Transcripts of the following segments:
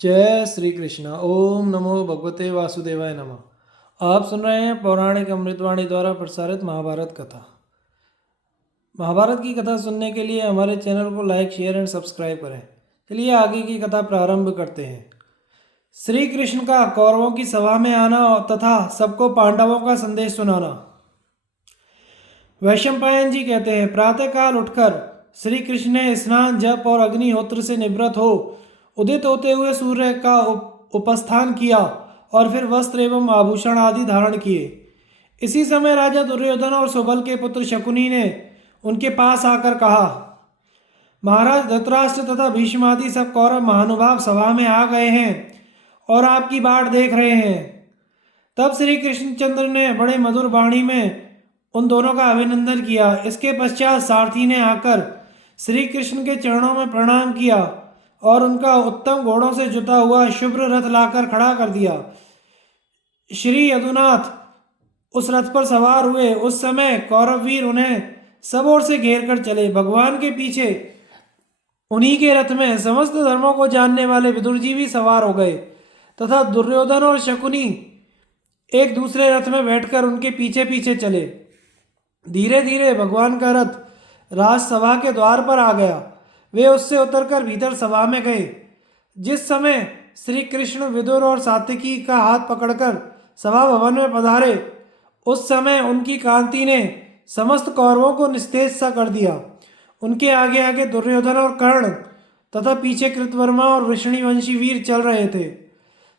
जय श्री कृष्णा। ओम नमो भगवते वासुदेवाय नमः। आप सुन रहे हैं पौराणिक अमृतवाणी द्वारा प्रसारित महाभारत कथा। महाभारत की कथा सुनने के लिए हमारे चैनल को लाइक शेयर एंड सब्सक्राइब करें। चलिए आगे की कथा प्रारंभ करते हैं। श्री कृष्ण का कौरवों की सभा में आना तथा सबको पांडवों का संदेश सुनाना। वैशंपायन जी कहते हैं, प्रातःकाल उठकर श्री कृष्ण ने स्नान जप और अग्निहोत्र से निवृत्त हो उदित होते हुए सूर्य का उपस्थान किया और फिर वस्त्र एवं आभूषण आदि धारण किए। इसी समय राजा दुर्योधन और सुबल के पुत्र शकुनी ने उनके पास आकर कहा, महाराज धृतराष्ट्र तथा भीष्म आदि सब कौरव महानुभाव सभा में आ गए हैं और आपकी बाट देख रहे हैं। तब श्री कृष्णचंद्र ने बड़े मधुर वाणी में उन दोनों का अभिनंदन किया। इसके पश्चात सारथी ने आकर श्री कृष्ण के चरणों में प्रणाम किया और उनका उत्तम घोड़ों से जुता हुआ शुभ्र रथ लाकर खड़ा कर दिया। श्री यदुनाथ उस रथ पर सवार हुए। उस समय कौरव वीर उन्हें सब ओर से घेर कर चले। भगवान के पीछे उन्हीं के रथ में समस्त धर्मों को जानने वाले विदुर जी भी सवार हो गए तथा दुर्योधन और शकुनी एक दूसरे रथ में बैठकर उनके पीछे पीछे चले। धीरे धीरे भगवान का रथ राजसभा के द्वार पर आ गया। वे उससे उतरकर भीतर सभा में गए। जिस समय श्री कृष्ण विदुर और सात्विकी का हाथ पकड़कर सभा भवन में पधारे, उस समय उनकी कांति ने समस्त कौरवों को निस्तेज सा कर दिया। उनके आगे आगे दुर्योधन और कर्ण तथा पीछे कृतवर्मा और वृषणिवंशी वीर चल रहे थे।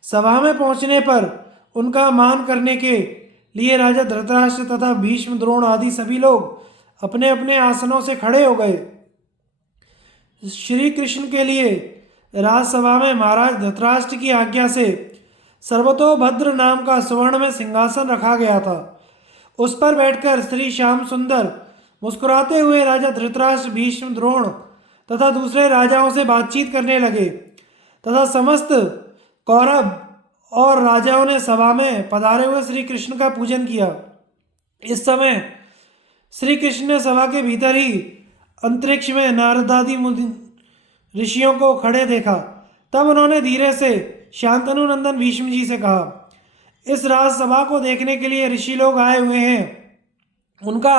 सभा में पहुंचने पर उनका मान करने के लिए राजा धृतराष्ट्र तथा भीष्म द्रोण आदि सभी लोग अपने अपने आसनों से खड़े हो गए। श्री कृष्ण के लिए राजसभा में महाराज धृतराष्ट्र की आज्ञा से सर्वतोभद्र नाम का स्वर्ण में सिंहासन रखा गया था। उस पर बैठकर श्री श्याम सुंदर मुस्कुराते हुए राजा धृतराष्ट्र भीष्म द्रोण तथा दूसरे राजाओं से बातचीत करने लगे तथा समस्त कौरव और राजाओं ने सभा में पधारे हुए श्री कृष्ण का पूजन किया। इस समय श्री कृष्ण ने सभा के भीतर ही अंतरिक्ष में नारदादि ऋषियों को खड़े देखा। तब उन्होंने धीरे से शांतनु नंदन भीष्म जी से कहा, इस राजसभा को देखने के लिए ऋषि लोग आए हुए हैं, उनका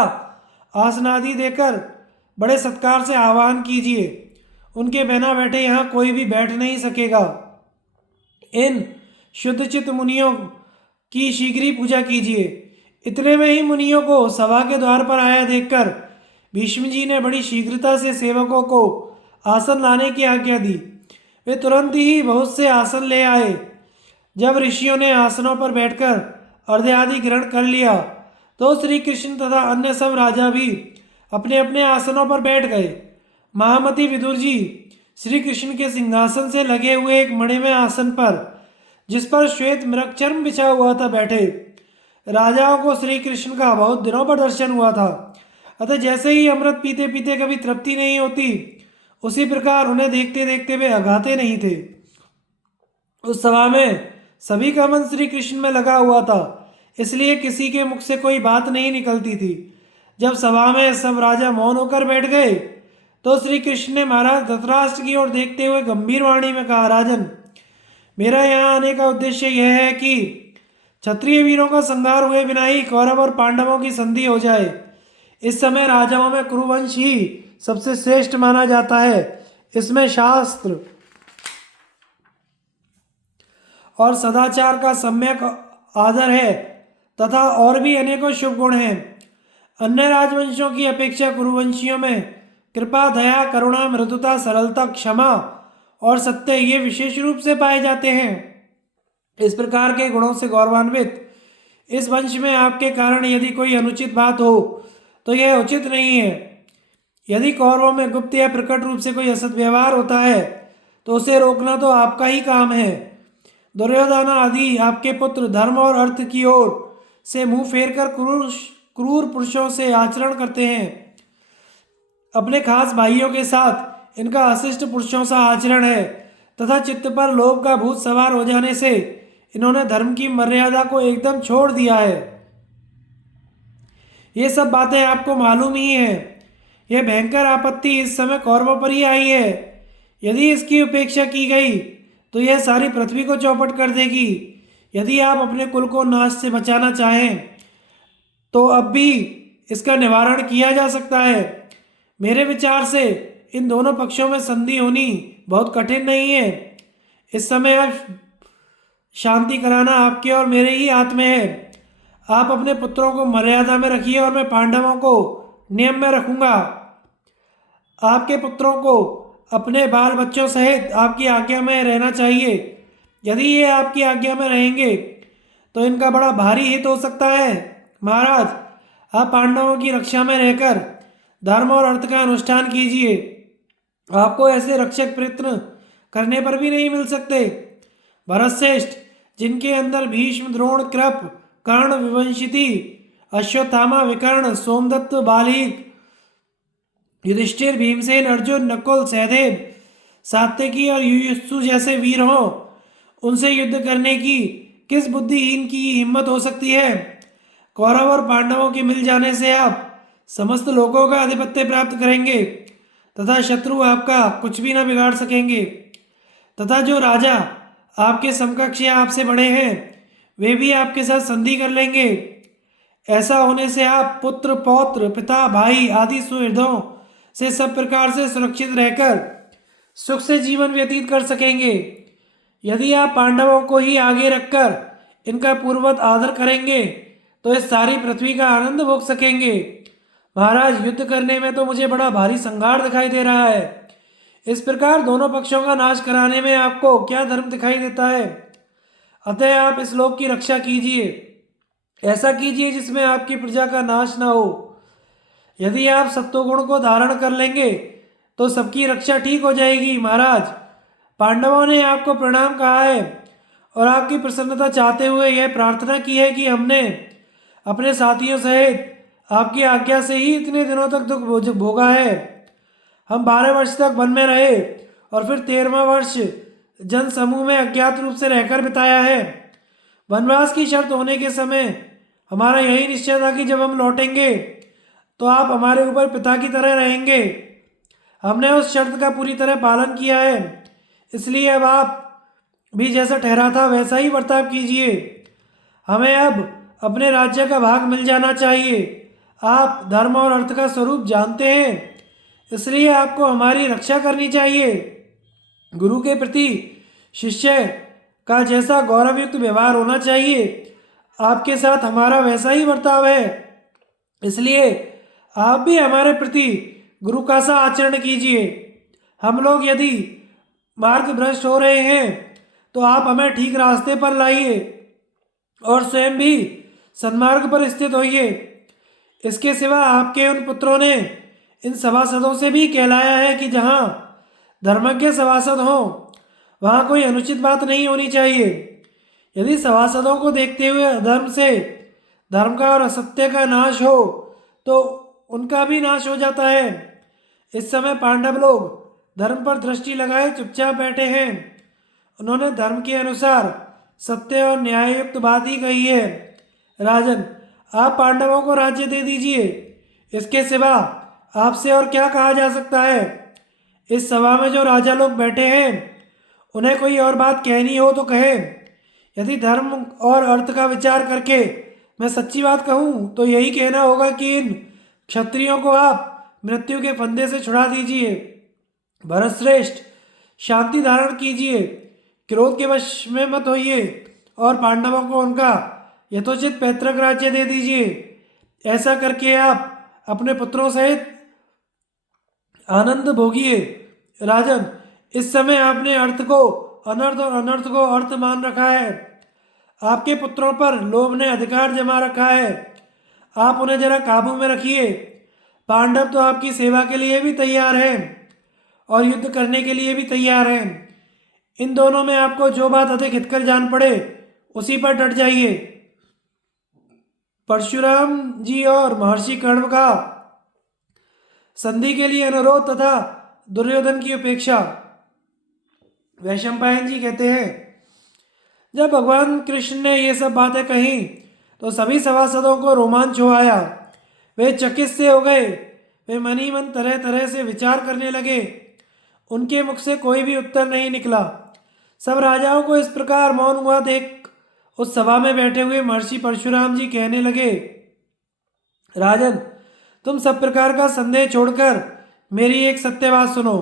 आसनादि देकर बड़े सत्कार से आह्वान कीजिए। उनके बिना बैठे यहाँ कोई भी बैठ नहीं सकेगा। इन शुद्धचित्त मुनियों की शीघ्र ही पूजा कीजिए। इतने में ही मुनियों को सभा के द्वार पर आया देखकर भीष्म जी ने बड़ी शीघ्रता से सेवकों को आसन लाने की आज्ञा दी। वे तुरंत ही बहुत से आसन ले आए। जब ऋषियों ने आसनों पर बैठकर अर्घ्य आदि ग्रहण कर लिया तो श्री कृष्ण तथा अन्य सब राजा भी अपने अपने आसनों पर बैठ गए। महामती विदुर जी श्री कृष्ण के सिंहासन से लगे हुए एक मणिमय आसन पर, जिस पर श्वेत मृग चर्म बिछा हुआ था, बैठे। राजाओं को श्री कृष्ण का बहुत दिनों पर दर्शन हुआ था, अतः जैसे ही अमृत पीते पीते कभी तृप्ति नहीं होती, उसी प्रकार उन्हें देखते देखते वे अघाते नहीं थे। उस सभा में सभी का मन श्री कृष्ण में लगा हुआ था, इसलिए किसी के मुख से कोई बात नहीं निकलती थी। जब सभा में सब राजा मौन होकर बैठ गए तो श्री कृष्ण ने महाराज धृतराष्ट्र की ओर देखते हुए गंभीर वाणी में कहा, राजन, मेरा यहाँ आने का उद्देश्य यह है कि क्षत्रिय वीरों का संहार हुए बिना ही कौरव और पांडवों की संधि हो जाए। इस समय राजाओं में कुरुवंश ही सबसे श्रेष्ठ माना जाता है। इसमें शास्त्र और सदाचार का सम्यक आदर है तथा और भी अनेकों शुभ गुण हैं। अन्य राजवंशों की अपेक्षा कुरुवंशियों में कृपा, दया, करुणा, मृदुता, सरलता, क्षमा और सत्य ये विशेष रूप से पाए जाते हैं। इस प्रकार के गुणों से गौरवान्वित इस वंश में आपके कारण यदि कोई अनुचित बात हो तो यह उचित नहीं है। यदि कौरवों में गुप्त या प्रकट रूप से कोई असत व्यवहार होता है तो उसे रोकना तो आपका ही काम है। दुर्योधन आदि आपके पुत्र धर्म और अर्थ की ओर से मुंह फेरकर क्रूर पुरुषों से आचरण करते हैं। अपने खास भाइयों के साथ इनका अशिष्ट पुरुषों सा आचरण है तथा चित्त पर लोभ का भूत सवार हो जाने से इन्होंने धर्म की मर्यादा को एकदम छोड़ दिया है। ये सब बातें आपको मालूम ही है। यह भयंकर आपत्ति इस समय कौरवों पर ही आई है। यदि इसकी उपेक्षा की गई तो यह सारी पृथ्वी को चौपट कर देगी। यदि आप अपने कुल को नाश से बचाना चाहें तो अब भी इसका निवारण किया जा सकता है। मेरे विचार से इन दोनों पक्षों में संधि होनी बहुत कठिन नहीं है। इस समय अब शांति कराना आपके और मेरे ही हाथ में है। आप अपने पुत्रों को मर्यादा में रखिए और मैं पांडवों को नियम में रखूंगा। आपके पुत्रों को अपने बाल बच्चों सहित आपकी आज्ञा में रहना चाहिए। यदि ये आपकी आज्ञा में रहेंगे तो इनका बड़ा भारी हित हो सकता है। महाराज, आप पांडवों की रक्षा में रहकर धर्म और अर्थ का अनुष्ठान कीजिए। आपको ऐसे रक्षक प्रयत्न करने पर भी नहीं मिल सकते। भरतश्रेष्ठ, जिनके अंदर भीष्म, द्रोण, कृप, कर्ण, विवंशिति, अश्वत्थामा, विकर्ण, सोमदत्त, बालीक, युधिष्ठिर, भीमसेन, अर्जुन, नकुल, सहदेव, सात्यकी और युयुत्सु जैसे वीर हों, उनसे युद्ध करने की किस बुद्धिहीन की हिम्मत हो सकती है। कौरव और पांडवों के मिल जाने से आप समस्त लोगों का आधिपत्य प्राप्त करेंगे तथा शत्रु आपका कुछ भी न बिगाड़ सकेंगे। तथा जो राजा आपके समकक्ष या आपसे बड़े हैं वे भी आपके साथ संधि कर लेंगे। ऐसा होने से आप पुत्र, पौत्र, पिता, भाई आदि सुहृदों से सब प्रकार से सुरक्षित रहकर सुख से जीवन व्यतीत कर सकेंगे। यदि आप पांडवों को ही आगे रखकर इनका पूर्ववत आदर करेंगे तो इस सारी पृथ्वी का आनंद भोग सकेंगे। महाराज, युद्ध करने में तो मुझे बड़ा भारी संघार दिखाई दे रहा है। इस प्रकार दोनों पक्षों का नाश कराने में आपको क्या धर्म दिखाई देता है? अतः आप इस लोक की रक्षा कीजिए। ऐसा कीजिए जिसमें आपकी प्रजा का नाश ना हो। यदि आप सत्वगुण को धारण कर लेंगे तो सबकी रक्षा ठीक हो जाएगी। महाराज, पांडवों ने आपको प्रणाम कहा है और आपकी प्रसन्नता चाहते हुए यह प्रार्थना की है कि हमने अपने साथियों सहित आपकी आज्ञा से ही इतने दिनों तक दुख भोगा है। हम 12 वर्ष तक वन में रहे और फिर 13वां वर्ष जन समूह में अज्ञात रूप से रहकर बिताया है। वनवास की शर्त होने के समय हमारा यही निश्चय था कि जब हम लौटेंगे तो आप हमारे ऊपर पिता की तरह रहेंगे। हमने उस शर्त का पूरी तरह पालन किया है, इसलिए अब आप भी जैसा ठहरा था वैसा ही बर्ताव कीजिए। हमें अब अपने राज्य का भाग मिल जाना चाहिए। आप धर्म और अर्थ का स्वरूप जानते हैं, इसलिए आपको हमारी रक्षा करनी चाहिए। गुरु के प्रति शिष्य का जैसा गौरवयुक्त व्यवहार होना चाहिए, आपके साथ हमारा वैसा ही बर्ताव है। इसलिए आप भी हमारे प्रति गुरु का सा आचरण कीजिए। हम लोग यदि मार्ग भ्रष्ट हो रहे हैं तो आप हमें ठीक रास्ते पर लाइए और स्वयं भी सन्मार्ग पर स्थित होइए। इसके सिवा आपके उन पुत्रों ने इन सभासदों से भी कहलाया है कि जहाँ धर्मज्ञ सभासद हों वहाँ कोई अनुचित बात नहीं होनी चाहिए। यदि सभासदों को देखते हुए अधर्म से धर्म का और असत्य का नाश हो तो उनका भी नाश हो जाता है। इस समय पांडव लोग धर्म पर दृष्टि लगाए चुपचाप बैठे हैं। उन्होंने धर्म के अनुसार सत्य और न्याययुक्त बात ही कही है। राजन, आप पांडवों को राज्य दे दीजिए। इसके सिवा आपसे और क्या कहा जा सकता है? इस सभा में जो राजा लोग बैठे हैं उन्हें कोई और बात कहनी हो तो कहें। यदि धर्म और अर्थ का विचार करके मैं सच्ची बात कहूँ तो यही कहना होगा कि इन क्षत्रियों को आप मृत्यु के फंदे से छुड़ा दीजिए। भरतश्रेष्ठ, शांति धारण कीजिए, क्रोध के वश में मत होइए और पांडवों को उनका यथोचित पैतृक राज्य दे दीजिए। ऐसा करके आप अपने पुत्रों सहित आनंद भोगिए। राजन, इस समय आपने अर्थ को अनर्थ और अनर्थ को अर्थ मान रखा है। आपके पुत्रों पर लोभ ने अधिकार जमा रखा है। आप उन्हें जरा काबू में रखिए। पांडव तो आपकी सेवा के लिए भी तैयार हैं और युद्ध करने के लिए भी तैयार हैं। इन दोनों में आपको जो बात अधिक हितकर जान पड़े उसी पर डट जाइए। परशुराम जी और महर्षि कर्ण का संधि के लिए अनुरोध तथा दुर्योधन की उपेक्षा। वैशंपायन जी कहते हैं, जब भगवान कृष्ण ने ये सब बातें कही तो सभी सभासदों को रोमांच हो आया। वे चकित से हो गए। वे मन ही मन तरह तरह से विचार करने लगे। उनके मुख से कोई भी उत्तर नहीं निकला। सब राजाओं को इस प्रकार मौन हुआ देख उस सभा में बैठे हुए महर्षि परशुराम जी कहने लगे, राजन, तुम सब प्रकार का संदेह छोड़कर मेरी एक सत्य बात सुनो।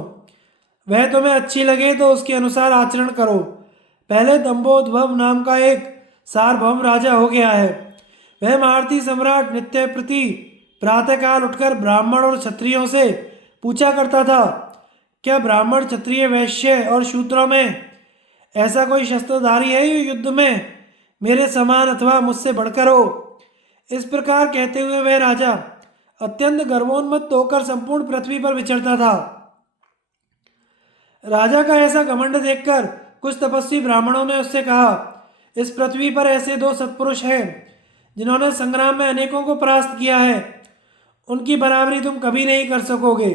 वह तुम्हें अच्छी लगे तो उसके अनुसार आचरण करो। पहले दंभोद्भव नाम का एक सार्वभौम राजा हो गया है। वह महारथी सम्राट नित्य प्रति प्रातःकाल उठकर ब्राह्मण और क्षत्रियों से पूछा करता था, क्या ब्राह्मण, क्षत्रिय, वैश्य और शूद्रों में ऐसा कोई शस्त्रधारी है जो युद्ध में मेरे समान अथवा मुझसे बढ़कर हो। इस प्रकार कहते हुए वह राजा अत्यंत गर्वोन्मत्त होकर संपूर्ण पृथ्वी पर विचरता था। राजा का ऐसा घमंड देखकर कुछ तपस्वी ब्राह्मणों ने उससे कहा, इस पृथ्वी पर ऐसे दो सत्पुरुष हैं जिन्होंने संग्राम में अनेकों को परास्त किया है, उनकी बराबरी तुम कभी नहीं कर सकोगे।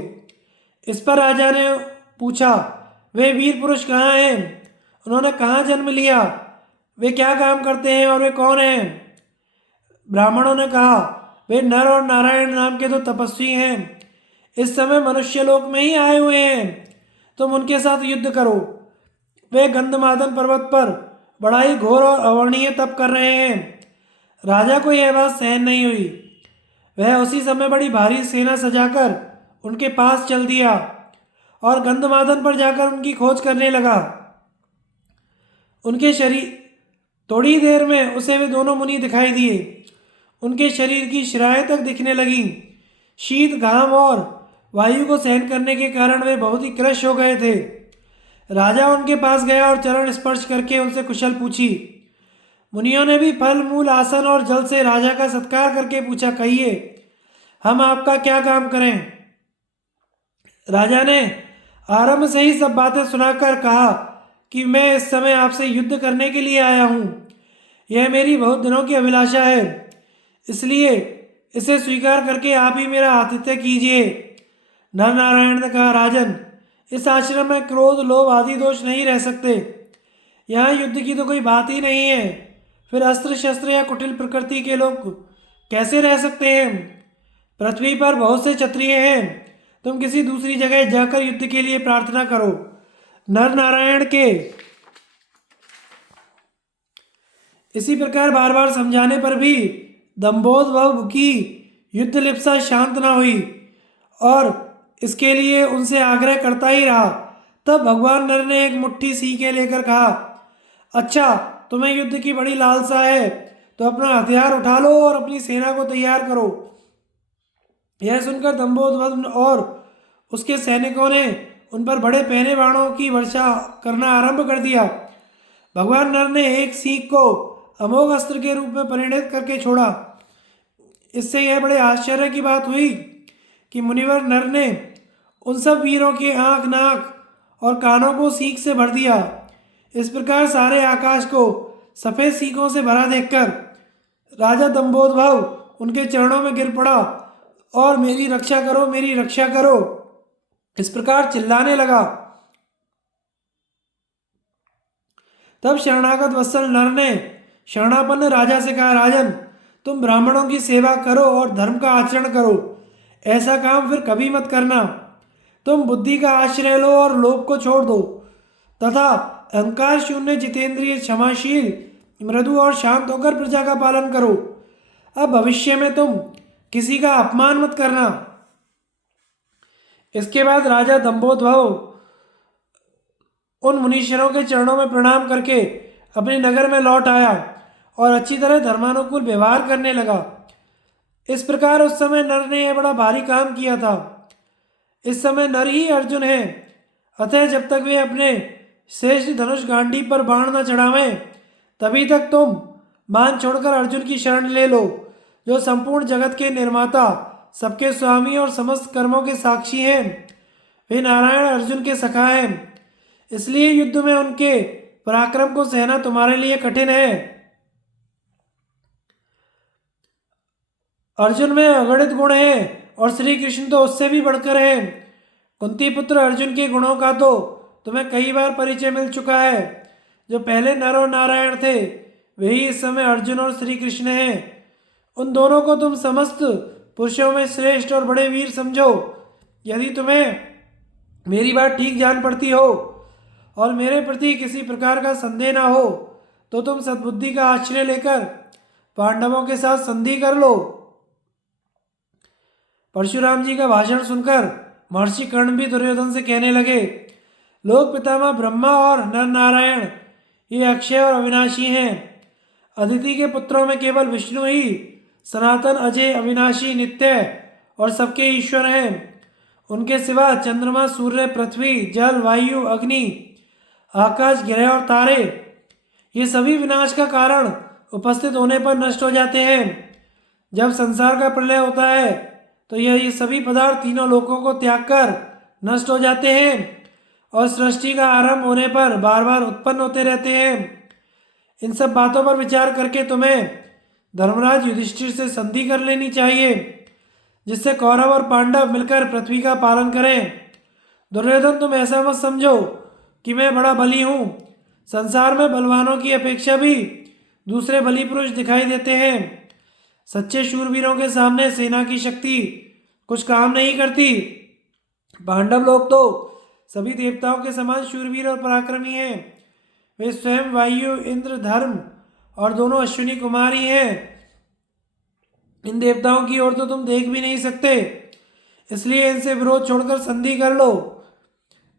इस पर राजा ने पूछा, वे वीर पुरुष कहाँ हैं? उन्होंने कहाँ जन्म लिया? वे क्या काम करते हैं और वे कौन हैं? ब्राह्मणों ने कहा, वे नर और नारायण नाम के दो तपस्वी हैं। इस समय मनुष्य लोक में ही आए हुए हैं। तुम उनके साथ युद्ध करो। वे गंधमादन पर्वत पर बड़ा ही घोर और अवर्णीय तप कर रहे हैं। राजा को यह बात सहन नहीं हुई। वह उसी समय बड़ी भारी सेना सजाकर उनके पास चल दिया और गंधमादन पर जाकर उनकी खोज करने लगा। उनके शरीर थोड़ी देर में उसे वे दोनों मुनि दिखाई दिए। उनके शरीर की शिराएं तक दिखने लगीं। शीत, घाम और वायु को सहन करने के कारण वे बहुत ही क्रश हो गए थे। राजा उनके पास गया और चरण स्पर्श करके उनसे कुशल पूछी। मुनियों ने भी फल, मूल, आसन और जल से राजा का सत्कार करके पूछा, कहिए, हम आपका क्या काम करें? राजा ने आरंभ से ही सब बातें सुनाकर कहा कि मैं इस समय आपसे युद्ध करने के लिए आया हूँ। यह मेरी बहुत दिनों की अभिलाषा है, इसलिए इसे स्वीकार करके आप ही मेरा आतिथ्य कीजिए। नर नारायण ने कहा, राजन, इस आश्रम में क्रोध, लोभ आदि दोष नहीं रह सकते। यहाँ युद्ध की तो कोई बात ही नहीं है। फिर अस्त्र शस्त्र या कुटिल प्रकृति के लोग कैसे रह सकते हैं? पृथ्वी पर बहुत से क्षत्रिय हैं। तुम किसी दूसरी जगह जाकर युद्ध के लिए प्रार्थना करो। नर नारायण के इसी प्रकार बार बार समझाने पर भी दंभोद्भव की युद्ध लिप्सा शांत न हुई और इसके लिए उनसे आग्रह करता ही रहा। तब भगवान नर ने एक मुट्ठी सीके लेकर कहा, अच्छा, तुम्हें युद्ध की बड़ी लालसा है तो अपना हथियार उठा लो और अपनी सेना को तैयार करो। यह सुनकर दंभोद्भव और उसके सैनिकों ने उन पर बड़े पहने बाणों की वर्षा करना आरंभ कर दिया। भगवान नर ने एक सीख को अमोघ अस्त्र के रूप में परिणत करके छोड़ा। इससे यह बड़े आश्चर्य की बात हुई कि मुनिवर नर ने उन सब वीरों के आंख, नाक और कानों को सीख से भर दिया। इस प्रकार सारे आकाश को सफेद सीखों से भरा देखकर राजा दंभोद्भव उनके चरणों में गिर पड़ा और मेरी रक्षा करो, मेरी रक्षा करो, इस प्रकार चिल्लाने लगा। तब शरणागत वत्सल नर ने शरणापन्न राजा से कहा, राजन, तुम ब्राह्मणों की सेवा करो और धर्म का आचरण करो। ऐसा काम फिर कभी मत करना। तुम बुद्धि का आश्रय लो और लोभ को छोड़ दो तथा अहंकार शून्य, जितेंद्रिय, क्षमाशील, मृदु और शांत होकर प्रजा का पालन करो। अब भविष्य में तुम किसी का अपमान मत करना। इसके बाद राजा दंभोद्भव उन मुनीश्वरों के चरणों में प्रणाम करके अपने नगर में लौट आया और अच्छी तरह धर्मानुकूल व्यवहार करने लगा। इस प्रकार उस समय नर ने यह बड़ा भारी काम किया था। इस समय नर ही अर्जुन है, अतः जब तक वे अपने श्रेष्ठ धनुष गांडी पर बाण न चढ़ावें तभी तक तुम बाण छोड़कर अर्जुन की शरण ले लो, जो संपूर्ण जगत के निर्माता, सबके स्वामी और समस्त कर्मों के साक्षी हैं। वे नारायण अर्जुन के सखा हैं, इसलिए युद्ध में उनके पराक्रम को सहना तुम्हारे लिए कठिन है। अर्जुन में अगणित गुण हैं और श्री कृष्ण तो उससे भी बढ़कर हैं। कुंती पुत्र अर्जुन के गुणों का तो तुम्हें कई बार परिचय मिल चुका है। जो पहले नर और नारायण थे वही इस समय अर्जुन और श्री कृष्ण हैं। उन दोनों को तुम समस्त पुरुषों में श्रेष्ठ और बड़े वीर समझो। यदि तुम्हें मेरी बात ठीक जान पड़ती हो और मेरे प्रति किसी प्रकार का संदेह ना हो तो तुम सद्बुद्धि का आश्रय लेकर पांडवों के साथ संधि कर लो। परशुराम जी का भाषण सुनकर महर्षि कर्ण भी दुर्योधन से कहने लगे, लोक पितामह ब्रह्मा और नर नारायण ये अक्षय और अविनाशी हैं। अदिति के पुत्रों में केवल विष्णु ही सनातन अजय अविनाशी नित्य और सबके ईश्वर हैं। उनके सिवा चंद्रमा सूर्य पृथ्वी जल वायु अग्नि आकाश ग्रह और तारे ये सभी विनाश का कारण उपस्थित होने पर नष्ट हो जाते हैं। जब संसार का प्रलय होता है तो ये सभी पदार्थ तीनों लोकों को त्याग कर नष्ट हो जाते हैं और सृष्टि का आरंभ होने पर बार बार उत्पन्न होते रहते हैं। इन सब बातों पर विचार करके तुम्हें धर्मराज युधिष्ठिर से संधि कर लेनी चाहिए, जिससे कौरव और पांडव मिलकर पृथ्वी का पालन करें। दुर्योधन तुम ऐसा मत समझो कि मैं बड़ा बली हूँ। संसार में बलवानों की अपेक्षा भी दूसरे बली पुरुष दिखाई देते हैं। सच्चे शूरवीरों के सामने सेना की शक्ति कुछ काम नहीं करती। पांडव लोग तो सभी देवताओं के समान शूरवीर और पराक्रमी हैं। वे स्वयं वायु इंद्र धर्म और दोनों अश्विनी कुमारी हैं। इन देवताओं की ओर तो तुम देख भी नहीं सकते, इसलिए इनसे विरोध छोड़कर संधि कर लो।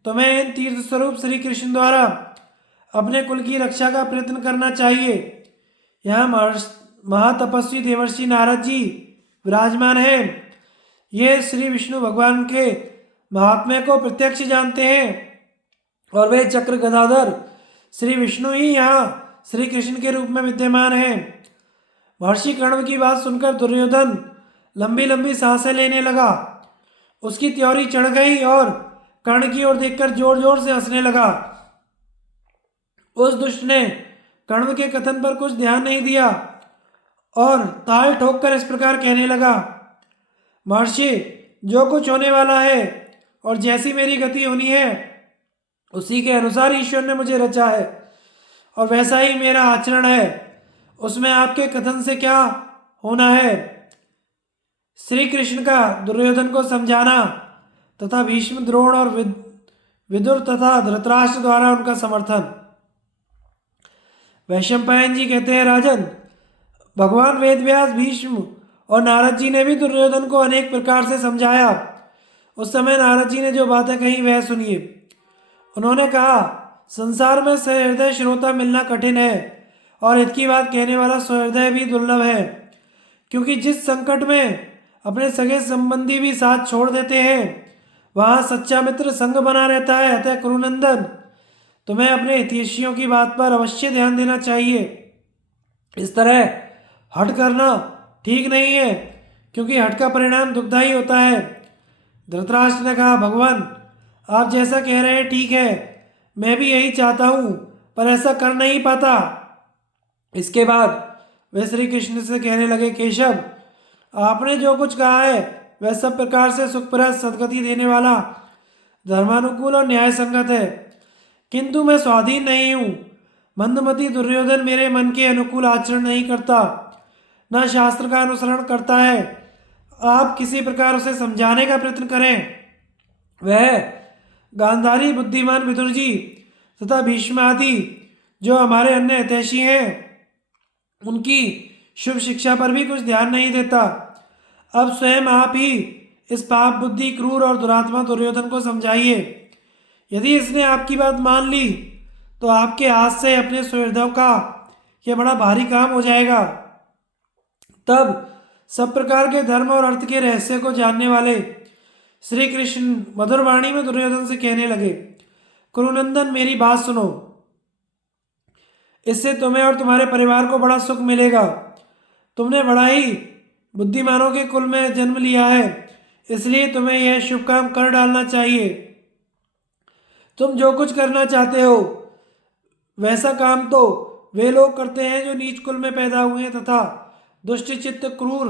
तुम्हें इन तीर्थ स्वरूप श्री कृष्ण द्वारा अपने कुल की रक्षा का प्रयत्न करना चाहिए। यहाँ महातपस्वी देवर्षि नारद जी विराजमान हैं। ये श्री विष्णु भगवान के महात्म्य को प्रत्यक्ष जानते हैं और वे चक्र गदाधर श्री विष्णु ही यहाँ श्री कृष्ण के रूप में विद्यमान हैं। महर्षि कर्ण की बात सुनकर दुर्योधन लंबी लंबी सांसें लेने लगा। उसकी त्योरी चढ़ गई और कर्ण की ओर देखकर जोर जोर से हंसने लगा। उस दुष्ट ने कर्ण के कथन पर कुछ ध्यान नहीं दिया और ताल ठोककर इस प्रकार कहने लगा, महर्षि जो कुछ होने वाला है और जैसी मेरी गति होनी है उसी के अनुसार ईश्वर ने मुझे रचा है और वैसा ही मेरा आचरण है। उसमें आपके कथन से क्या होना है। श्री कृष्ण का दुर्योधन को समझाना तथा भीष्म द्रोण और विदुर तथा धृतराष्ट्र द्वारा उनका समर्थन। वैशंपायन जी कहते हैं, राजन भगवान वेदव्यास भीष्म और नारद जी ने भी दुर्योधन को अनेक प्रकार से समझाया। उस समय नारद जी ने जो बातें कही वह सुनिए। उन्होंने कहा, संसार में सहृदय श्रोता मिलना कठिन है और हित की बात कहने वाला सहृदय भी दुर्लभ है, क्योंकि जिस संकट में अपने सगे संबंधी भी साथ छोड़ देते हैं वहाँ सच्चा मित्र संग बना रहता है। अतः कुरुनंदन तुम्हें अपने हितैषियों की बात पर अवश्य ध्यान देना चाहिए। इस तरह हठ करना ठीक नहीं है, क्योंकि हठ का परिणाम दुखदायी होता है। धृतराष्ट्र ने कहा, भगवान आप जैसा कह रहे हैं ठीक है, मैं भी यही चाहता हूँ पर ऐसा कर नहीं पाता। इसके बाद वे श्री कृष्ण से कहने लगे, केशव आपने जो कुछ कहा है वह सब प्रकार से सुखप्रद सदगति देने वाला धर्मानुकूल और न्याय संगत है, किंतु मैं स्वाधीन नहीं हूँ। मंदमती दुर्योधन मेरे मन के अनुकूल आचरण नहीं करता, न शास्त्र का अनुसरण करता है। आप किसी प्रकार उसे समझाने का प्रयत्न करें। वह गांधारी बुद्धिमान विदुर जी तथा भीष्म आदि जो हमारे अन्य हितैषी हैं उनकी शुभ शिक्षा पर भी कुछ ध्यान नहीं देता। अब स्वयं आप ही इस पाप बुद्धि क्रूर और दुरात्मा दुर्योधन को समझाइए। यदि इसने आपकी बात मान ली तो आपके हाथ से अपने सुहृदों का यह बड़ा भारी काम हो जाएगा। तब सब प्रकार के धर्म और अर्थ के रहस्य को जानने वाले श्री कृष्ण मधुर वाणी में दुर्योधन से कहने लगे, कुरुनंदन मेरी बात सुनो, इससे तुम्हें और तुम्हारे परिवार को बड़ा सुख मिलेगा। तुमने बड़ा ही बुद्धिमानों के कुल में जन्म लिया है, इसलिए तुम्हें यह शुभ काम कर डालना चाहिए। तुम जो कुछ करना चाहते हो वैसा काम तो वे लोग करते हैं जो नीच कुल में पैदा हुए हैं तथा दुष्ट चित्त क्रूर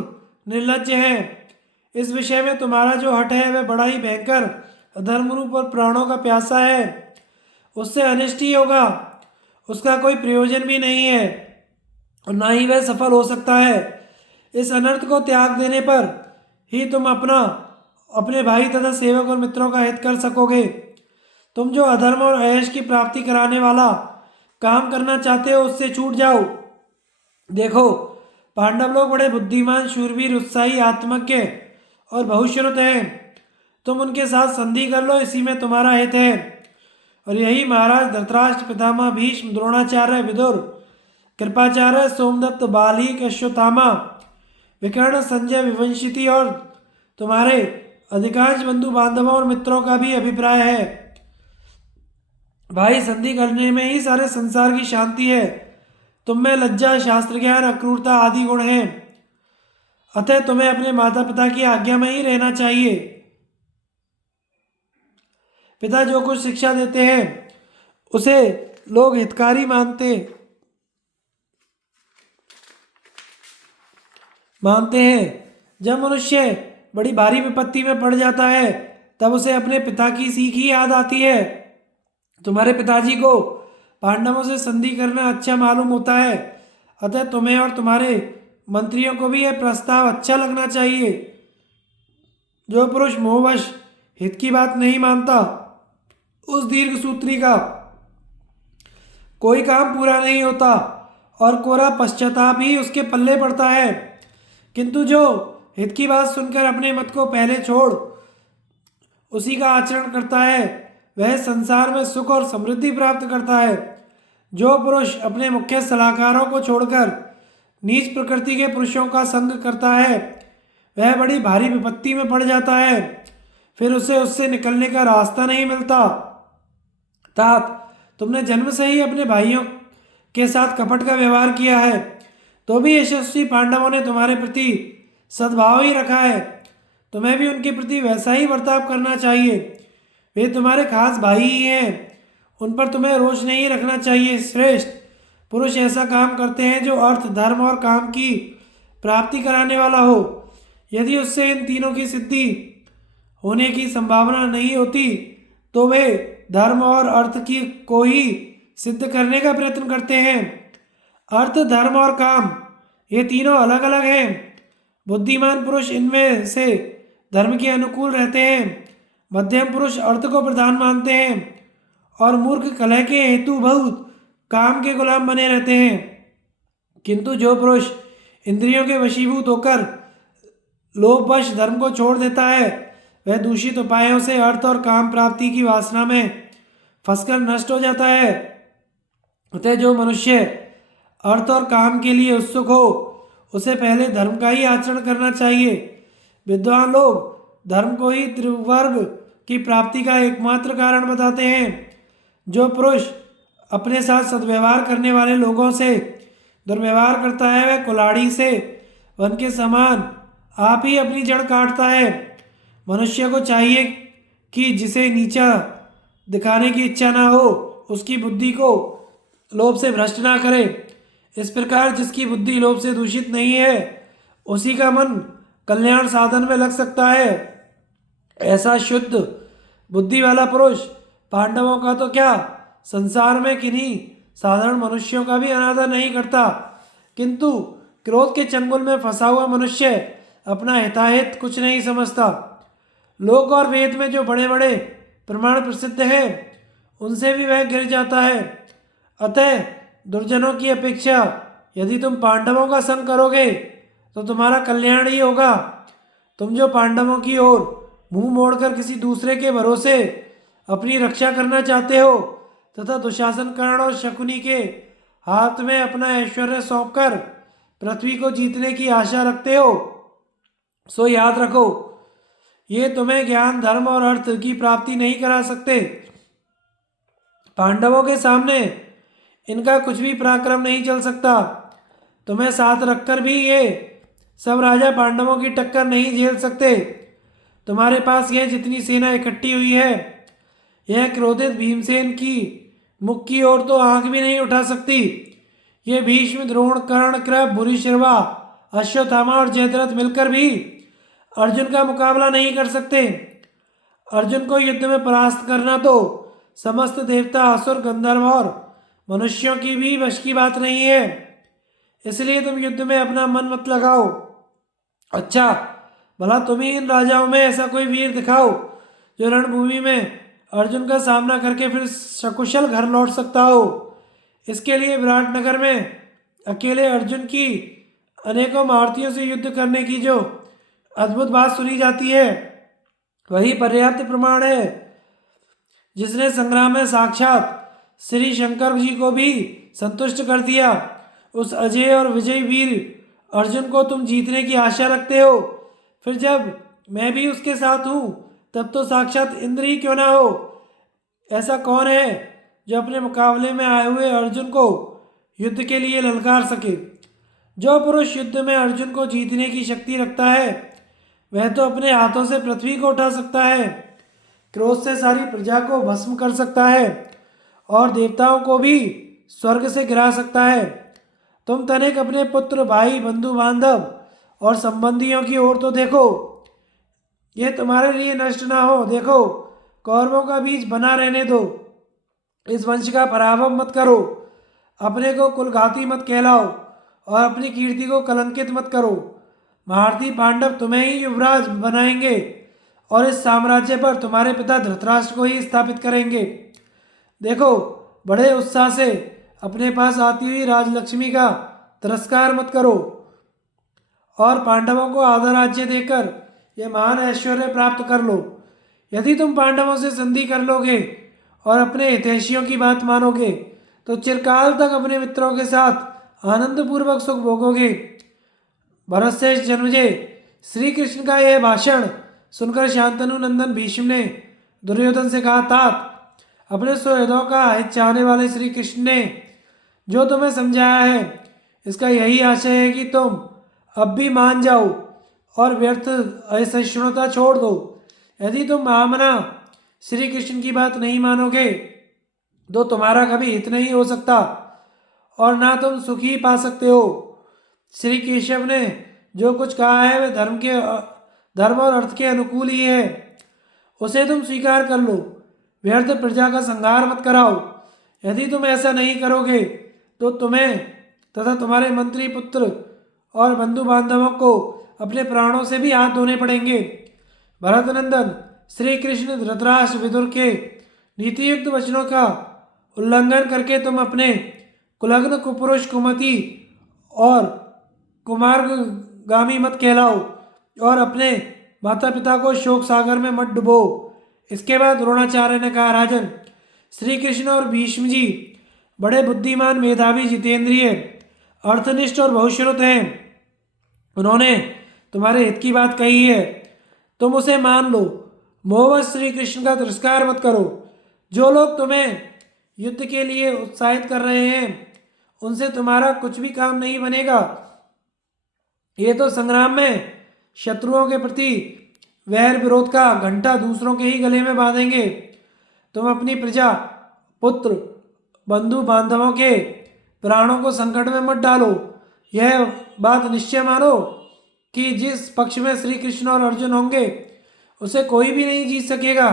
निर्लज्ज हैं। इस विषय में तुम्हारा जो हठ है वह बड़ा ही भयंकर अधर्म रूप और प्राणों का प्यासा है। उससे अनिष्ट ही होगा, उसका कोई प्रयोजन भी नहीं है और ना ही वह सफल हो सकता है। इस अनर्थ को त्याग देने पर ही तुम अपने भाई तथा सेवक और मित्रों का हित कर सकोगे तुम जो अधर्म और ऐश की प्राप्ति कराने वाला काम करना चाहते हो उससे छूट जाओ। देखो, पांडव लोग बड़े बुद्धिमान, शूरवीर, उत्साही, आत्मज्ञ और बहुश्रुत हैं। तुम उनके साथ संधि कर लो, इसी में तुम्हारा हित है। और यही महाराज धृतराष्ट्र, पितामह भीष्म, द्रोणाचार्य, विदुर, कृपाचार्य, सोमदत्त, बालीक, अश्वत्थामा, विकर्ण, संजय, विवंशिति और तुम्हारे अधिकांश बंधु बांधवों और मित्रों का भी अभिप्राय है। भाई, संधि करने में ही सारे संसार की शांति है। तुम में लज्जा, शास्त्र ज्ञान, अक्रूरता आदि गुण हैं। अतः तुम्हें अपने माता पिता की आज्ञा में ही रहना चाहिए। पिता जो कुछ शिक्षा देते हैं उसे लोग हितकारी मानते हैं। जब मनुष्य बड़ी भारी विपत्ति में पड़ जाता है तब उसे अपने पिता की सीख ही याद आती है। तुम्हारे पिताजी को पांडवों से संधि करना अच्छा मालूम होता है, अतः तुम्हें और तुम्हारे मंत्रियों को भी यह प्रस्ताव अच्छा लगना चाहिए। जो पुरुष मोहवश हित की बात नहीं मानता उस दीर्घ सूत्री का कोई काम पूरा नहीं होता और कोरा पश्चाताप ही उसके पल्ले पड़ता है। किंतु जो हित की बात सुनकर अपने मत को पहले छोड़ उसी का आचरण करता है वह संसार में सुख और समृद्धि प्राप्त करता है। जो पुरुष अपने मुख्य सलाहकारों को छोड़कर नीच प्रकृति के पुरुषों का संग करता है वह बड़ी भारी विपत्ति में पड़ जाता है, फिर उसे उससे निकलने का रास्ता नहीं मिलता। तात, तुमने जन्म से ही अपने भाइयों के साथ कपट का व्यवहार किया है, तो भी यशस्वी पांडवों ने तुम्हारे प्रति सद्भाव ही रखा है। तुम्हें भी उनके प्रति वैसा ही बर्ताव करना चाहिए। वे तुम्हारे खास भाई ही हैं, उन पर तुम्हें रोष नहीं रखना चाहिए। श्रेष्ठ पुरुष ऐसा काम करते हैं जो अर्थ, धर्म और काम की प्राप्ति कराने वाला हो। यदि उससे इन तीनों की सिद्धि होने की संभावना नहीं होती तो वे धर्म और अर्थ की को ही सिद्ध करने का प्रयत्न करते हैं। अर्थ, धर्म और काम ये तीनों अलग अलग हैं। बुद्धिमान पुरुष इनमें से धर्म के अनुकूल रहते हैं, मध्यम पुरुष अर्थ को प्रधान मानते हैं और मूर्ख कलह के हेतु बहुत काम के गुलाम बने रहते हैं। किंतु जो पुरुष इंद्रियों के वशीभूत होकर लोभवश धर्म को छोड़ देता है वह दूषित उपायों से अर्थ और काम प्राप्ति की वासना में फंसकर नष्ट हो जाता है। अतः जो मनुष्य अर्थ और काम के लिए उत्सुक हो उसे पहले धर्म का ही आचरण करना चाहिए। विद्वान लोग धर्म को ही त्रिवर्ग की प्राप्ति का एकमात्र कारण बताते हैं। जो पुरुष अपने साथ सद्व्यवहार करने वाले लोगों से दुर्व्यवहार करता है वह कुल्हाड़ी से वन के समान आप ही अपनी जड़ काटता है। मनुष्य को चाहिए कि जिसे नीचा दिखाने की इच्छा ना हो उसकी बुद्धि को लोभ से भ्रष्ट ना करे। इस प्रकार जिसकी बुद्धि लोभ से दूषित नहीं है उसी का मन कल्याण साधन में लग सकता है। ऐसा शुद्ध बुद्धि वाला पुरुष पांडवों का तो क्या, संसार में किन्हीं साधारण मनुष्यों का भी अनादर नहीं करता। किंतु क्रोध के चंगुल में फंसा हुआ मनुष्य अपना हिताहित कुछ नहीं समझता। लोक और वेद में जो बड़े बड़े प्रमाण प्रसिद्ध हैं उनसे भी वह गिर जाता है। अतः दुर्जनों की अपेक्षा यदि तुम पांडवों का संग करोगे तो तुम्हारा कल्याण ही होगा। तुम जो पांडवों की ओर मुंह मोड़कर किसी दूसरे के भरोसे अपनी रक्षा करना चाहते हो तथा दुशासन, कर्ण और शकुनी के हाथ में अपना ऐश्वर्य सौंपकर पृथ्वी को जीतने की आशा रखते हो, सो याद रखो ये तुम्हें ज्ञान, धर्म और अर्थ की प्राप्ति नहीं करा सकते। पांडवों के सामने इनका कुछ भी पराक्रम नहीं चल सकता। तुम्हें साथ रखकर भी ये सब राजा पांडवों की टक्कर नहीं झेल सकते। तुम्हारे पास यह जितनी सेना इकट्ठी हुई है यह क्रोधित भीमसेन की मुख की ओर तो आंख भी नहीं उठा सकती। ये भीष्म, द्रोण, कर्ण, कृप, भूरिश्रवा, अश्वत्थामा और जयद्रथ मिलकर भी अर्जुन का मुकाबला नहीं कर सकते। अर्जुन को युद्ध में परास्त करना तो समस्त देवता, असुर, गंधर्व और मनुष्यों की भी वश की बात नहीं है। इसलिए तुम युद्ध में अपना मन मत लगाओ। अच्छा, भला तुम ही इन राजाओं में ऐसा कोई वीर दिखाओ जो रणभूमि में अर्जुन का सामना करके फिर सकुशल घर लौट सकता हो। इसके लिए विराटनगर में अकेले अर्जुन की अनेकों महारथियों से युद्ध करने की जो अद्भुत बात सुनी जाती है, वही पर्याप्त प्रमाण है, जिसने संग्राम में साक्षात श्री शंकर जी को भी संतुष्ट कर दिया। उस अजय और विजयी वीर अर्जुन को तुम जीतने की आशा रखते हो, फिर जब मैं भी उसके साथ हूँ तब तो साक्षात इंद्र ही क्यों ना हो। ऐसा कौन है जो अपने मुकाबले में आए हुए अर्जुन को युद्ध के लिए ललकार सके। जो पुरुष युद्ध में अर्जुन को जीतने की शक्ति रखता है, वह तो अपने हाथों से पृथ्वी को उठा सकता है, क्रोध से सारी प्रजा को भस्म कर सकता है और देवताओं को भी स्वर्ग से गिरा सकता है। तुम तनिक अपने पुत्र, भाई, बंधु बांधव और संबंधियों की ओर तो देखो, ये तुम्हारे लिए नष्ट ना हो। देखो, कौरवों का बीज बना रहने दो, इस वंश का पराभव मत करो, अपने को कुलघाती मत कहलाओ और अपनी कीर्ति को कलंकित मत करो। महारथी पांडव तुम्हें ही युवराज बनाएंगे और इस साम्राज्य पर तुम्हारे पिता धृतराष्ट्र को ही स्थापित करेंगे। देखो, बड़े उत्साह से अपने पास आती हुई राजलक्ष्मी का तिरस्कार मत करो और पांडवों को आधा राज्य देकर यह महान ऐश्वर्य प्राप्त कर लो। यदि तुम पांडवों से संधि कर लोगे और अपने हितैषियों की बात मानोगे तो चिरकाल तक अपने मित्रों के साथ आनंदपूर्वक सुख भोगोगे। भरतश्रेष्ठ जन्मजय, श्री कृष्ण का यह भाषण सुनकर शांतनु नंदन भीष्म ने दुर्योधन से कहा, तात, अपने सुहृदों का हित चाहने वाले श्री कृष्ण ने जो तुम्हें समझाया है, इसका यही आशय है कि तुम अब भी मान जाओ और व्यर्थ असहिष्णुता छोड़ दो। यदि तुम महामना श्री कृष्ण की बात नहीं मानोगे तो तुम्हारा कभी हित नहीं हो सकता और ना तुम सुख ही पा सकते हो। श्री केशव ने जो कुछ कहा है वह धर्म और अर्थ के अनुकूल ही है, उसे तुम स्वीकार कर लो। व्यर्थ प्रजा का संहार मत कराओ। यदि तुम ऐसा नहीं करोगे तो तुम्हें तथा तुम्हारे मंत्री पुत्र और बंधु बांधवों को अपने प्राणों से भी हाथ धोने पड़ेंगे। भरतनंदन, श्री कृष्ण धृतराष्ट्र विदुर के नीतियुक्त वचनों का उल्लंघन करके तुम अपने कुलग्न कुपुरुष कुमति और कुमारगामी मत कहलाओ और अपने माता पिता को शोक सागर में मत डुबो। इसके बाद द्रोणाचार्य ने कहा, राजन, श्री कृष्ण और भीष्म जी बड़े बुद्धिमान, मेधावी, जितेंद्रिय, अर्थनिष्ठ और बहुश्रुत हैं। उन्होंने तुम्हारे हित की बात कही है, तुम उसे मान लो। मोहवश श्री कृष्ण का तिरस्कार मत करो। जो लोग तुम्हें युद्ध के लिए उत्साहित कर रहे हैं उनसे तुम्हारा कुछ भी काम नहीं बनेगा। ये तो संग्राम में शत्रुओं के प्रति वैर विरोध का घंटा दूसरों के ही गले में बांधेंगे। तुम अपनी प्रजा, पुत्र, बंधु बांधवों के प्राणों को संकट में मत डालो। यह बात निश्चय मानो कि जिस पक्ष में श्री कृष्ण और अर्जुन होंगे उसे कोई भी नहीं जीत सकेगा।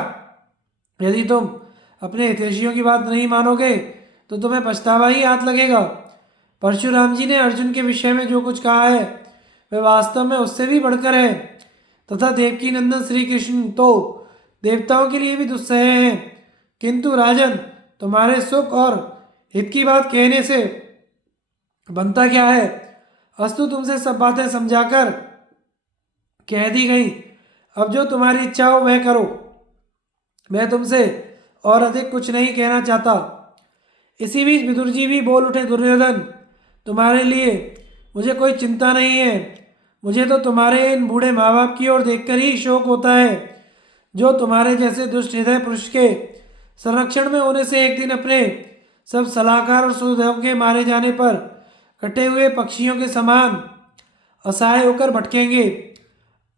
यदि तुम अपने हितैषियों की बात नहीं मानोगे तो तुम्हें पछतावा ही हाथ लगेगा। परशुराम जी ने अर्जुन के विषय में जो कुछ कहा है वह वास्तव में उससे भी बढ़कर है, तथा देवकी नंदन श्री कृष्ण तो देवताओं के लिए भी दुस्सह हैं। किंतु राजन, तुम्हारे सुख और हित की बात कहने से बनता क्या है। अस्तु, तुमसे सब बातें समझाकर कह दी गई, अब जो तुम्हारी इच्छा हो वह करो। मैं तुमसे और अधिक कुछ नहीं कहना चाहता। इसी बीच विदुर जी भी बोल उठे, दुर्योधन, तुम्हारे लिए मुझे कोई चिंता नहीं है। मुझे तो तुम्हारे इन बूढ़े माँ बाप की ओर देखकर ही शोक होता है, जो तुम्हारे जैसे दुष्ट हृदय पुरुष के संरक्षण में होने से एक दिन अपने सब सलाहकार और सुहृदों के मारे जाने पर कटे हुए पक्षियों के समान असहाय होकर भटकेंगे।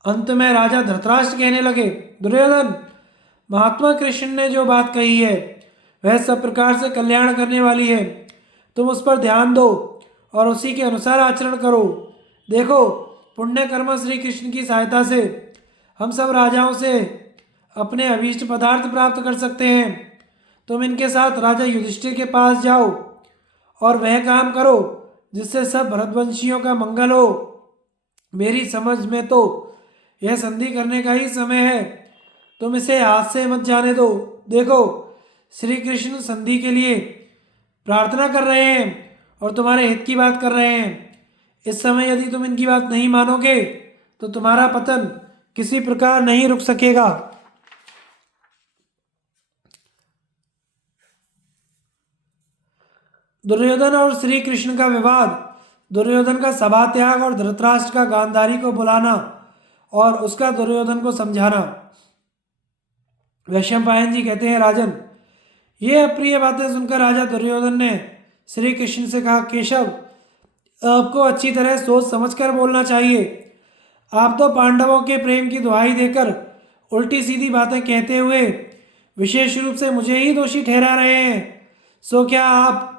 अंत में राजा धृतराष्ट्र कहने लगे, दुर्योधन, महात्मा कृष्ण ने जो बात कही है वह सब प्रकार से कल्याण करने वाली है। तुम उस पर ध्यान दो और उसी के अनुसार आचरण करो। देखो, पुण्य कर्म श्री कृष्ण की सहायता से हम सब राजाओं से अपने अभीष्ट पदार्थ प्राप्त कर सकते हैं। तुम इनके साथ राजा युधिष्ठिर के पास जाओ और वह काम करो जिससे सब भरतवंशियों का मंगल हो। मेरी समझ में तो यह संधि करने का ही समय है। तुम इसे हाथ से मत जाने दो। देखो, श्री कृष्ण संधि के लिए प्रार्थना कर रहे हैं और तुम्हारे हित की बात कर रहे हैं। इस समय यदि तुम इनकी बात नहीं मानोगे तो तुम्हारा पतन किसी प्रकार नहीं रुक सकेगा। दुर्योधन और श्री कृष्ण का विवाद, दुर्योधन का सभा त्याग और धृतराष्ट्र का गांधारी को बुलाना और उसका दुर्योधन को समझाना। वैशंपायन जी कहते हैं, राजन, ये अप्रिय बातें सुनकर राजा दुर्योधन ने श्री कृष्ण से कहा, केशव, आपको अच्छी तरह सोच समझकर बोलना चाहिए। आप तो पांडवों के प्रेम की दुहाई देकर उल्टी सीधी बातें कहते हुए विशेष रूप से मुझे ही दोषी ठहरा रहे हैं। सो क्या आप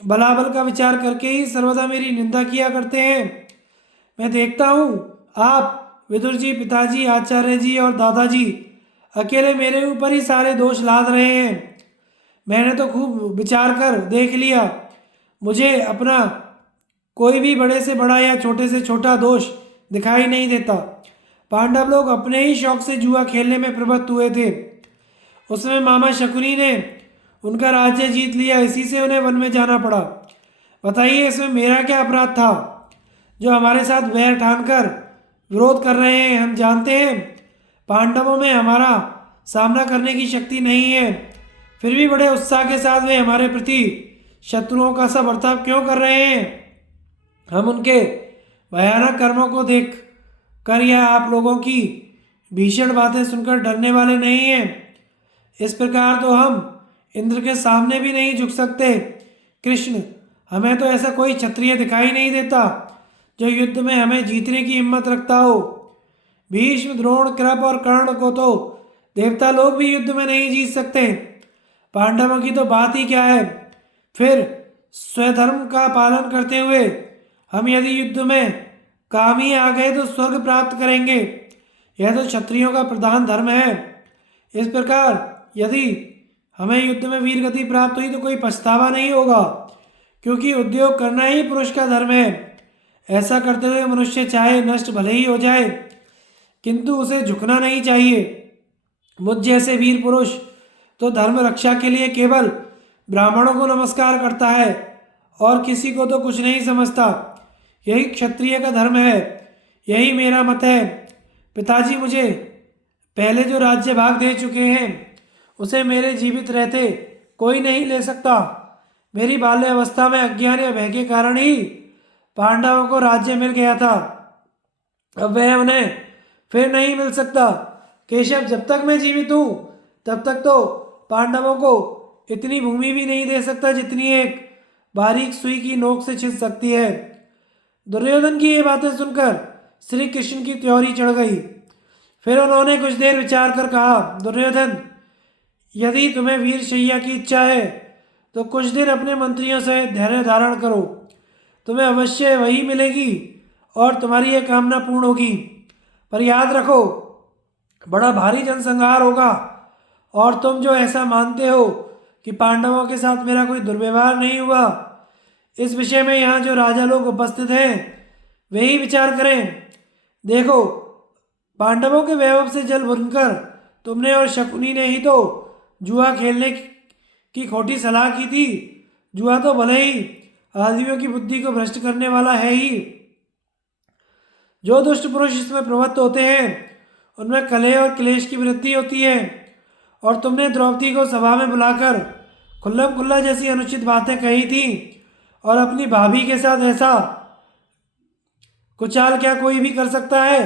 बलाबल का विचार करके ही सर्वदा मेरी निंदा किया करते हैं? मैं देखता हूँ आप, विदुर जी, पिताजी, आचार्य जी और दादाजी अकेले मेरे ऊपर ही सारे दोष लाद रहे हैं। मैंने तो खूब विचार कर देख लिया, मुझे अपना कोई भी बड़े से बड़ा या छोटे से छोटा दोष दिखाई नहीं देता। पांडव लोग अपने ही शौक से जुआ खेलने में प्रवृत्त हुए थे। उसमें मामा शकुनी ने उनका राज्य जीत लिया, इसी से उन्हें वन में जाना पड़ा। बताइए, इसमें मेरा क्या अपराध था जो हमारे साथ वैर ठानकर विरोध कर रहे हैं? हम जानते हैं पांडवों में हमारा सामना करने की शक्ति नहीं है, फिर भी बड़े उत्साह के साथ वे हमारे प्रति शत्रुओं का सा बर्ताव क्यों कर रहे हैं? हम उनके भयानक कर्मों को देख कर या आप लोगों की भीषण बातें सुनकर डरने वाले नहीं हैं। इस प्रकार तो हम इंद्र के सामने भी नहीं झुक सकते। कृष्ण, हमें तो ऐसा कोई क्षत्रिय दिखाई नहीं देता जो युद्ध में हमें जीतने की हिम्मत रखता हो। भीष्म, द्रोण, कृप और कर्ण को तो देवता लोग भी युद्ध में नहीं जीत सकते। पांडवों की तो बात ही क्या है। फिर स्वधर्म का पालन करते हुए हम यदि युद्ध में कामी आ गए तो स्वर्ग प्राप्त करेंगे। यह तो क्षत्रियों का प्रधान धर्म है। इस प्रकार यदि हमें युद्ध में वीर गति प्राप्त हुई तो कोई पछतावा नहीं होगा, क्योंकि उद्योग करना ही पुरुष का धर्म है। ऐसा करते हुए मनुष्य चाहे नष्ट भले ही हो जाए, किंतु उसे झुकना नहीं चाहिए। मुझ जैसे वीर पुरुष तो धर्म रक्षा के लिए केवल ब्राह्मणों को नमस्कार करता है और किसी को तो कुछ नहीं समझता। यही क्षत्रिय का धर्म है, यही मेरा मत है। पिताजी मुझे पहले जो राज्य भाग दे चुके हैं उसे मेरे जीवित रहते कोई नहीं ले सकता। मेरी बाल्यावस्था में अज्ञान या भय के कारण ही पांडवों को राज्य मिल गया था, अब वह उन्हें फिर नहीं मिल सकता। केशव, जब तक मैं जीवित हूँ तब तक तो पांडवों को इतनी भूमि भी नहीं दे सकता जितनी एक बारीक सुई की नोक से छिद सकती है। दुर्योधन की ये बातें सुनकर श्री कृष्ण की त्योरी चढ़ गई। फिर उन्होंने कुछ देर विचार कर कहा, दुर्योधन, यदि तुम्हें वीर शैया की इच्छा है तो कुछ दिन अपने मंत्रियों से धैर्य धारण करो, तुम्हें अवश्य वही मिलेगी और तुम्हारी यह कामना पूर्ण होगी। पर याद रखो, बड़ा भारी जनसंहार होगा और तुम जो ऐसा मानते हो कि पांडवों के साथ मेरा कोई दुर्व्यवहार नहीं हुआ, इस विषय में यहाँ जो राजा लोग उपस्थित हैं वे ही विचार करें। देखो, पांडवों के वैभव से जल भुनकर तुमने और शकुनी ने ही तो जुआ खेलने की खोटी सलाह की थी। जुआ तो भले ही आदमियों की बुद्धि को भ्रष्ट करने वाला है ही। जो दुष्ट पुरुष इसमें प्रवृत्त होते हैं उनमें कलह और क्लेश की वृत्ति होती है। और तुमने द्रौपदी को सभा में बुलाकर खुल्लम खुल्ला जैसी अनुचित बातें कही थी और अपनी भाभी के साथ ऐसा कुचाल क्या कोई भी कर सकता है?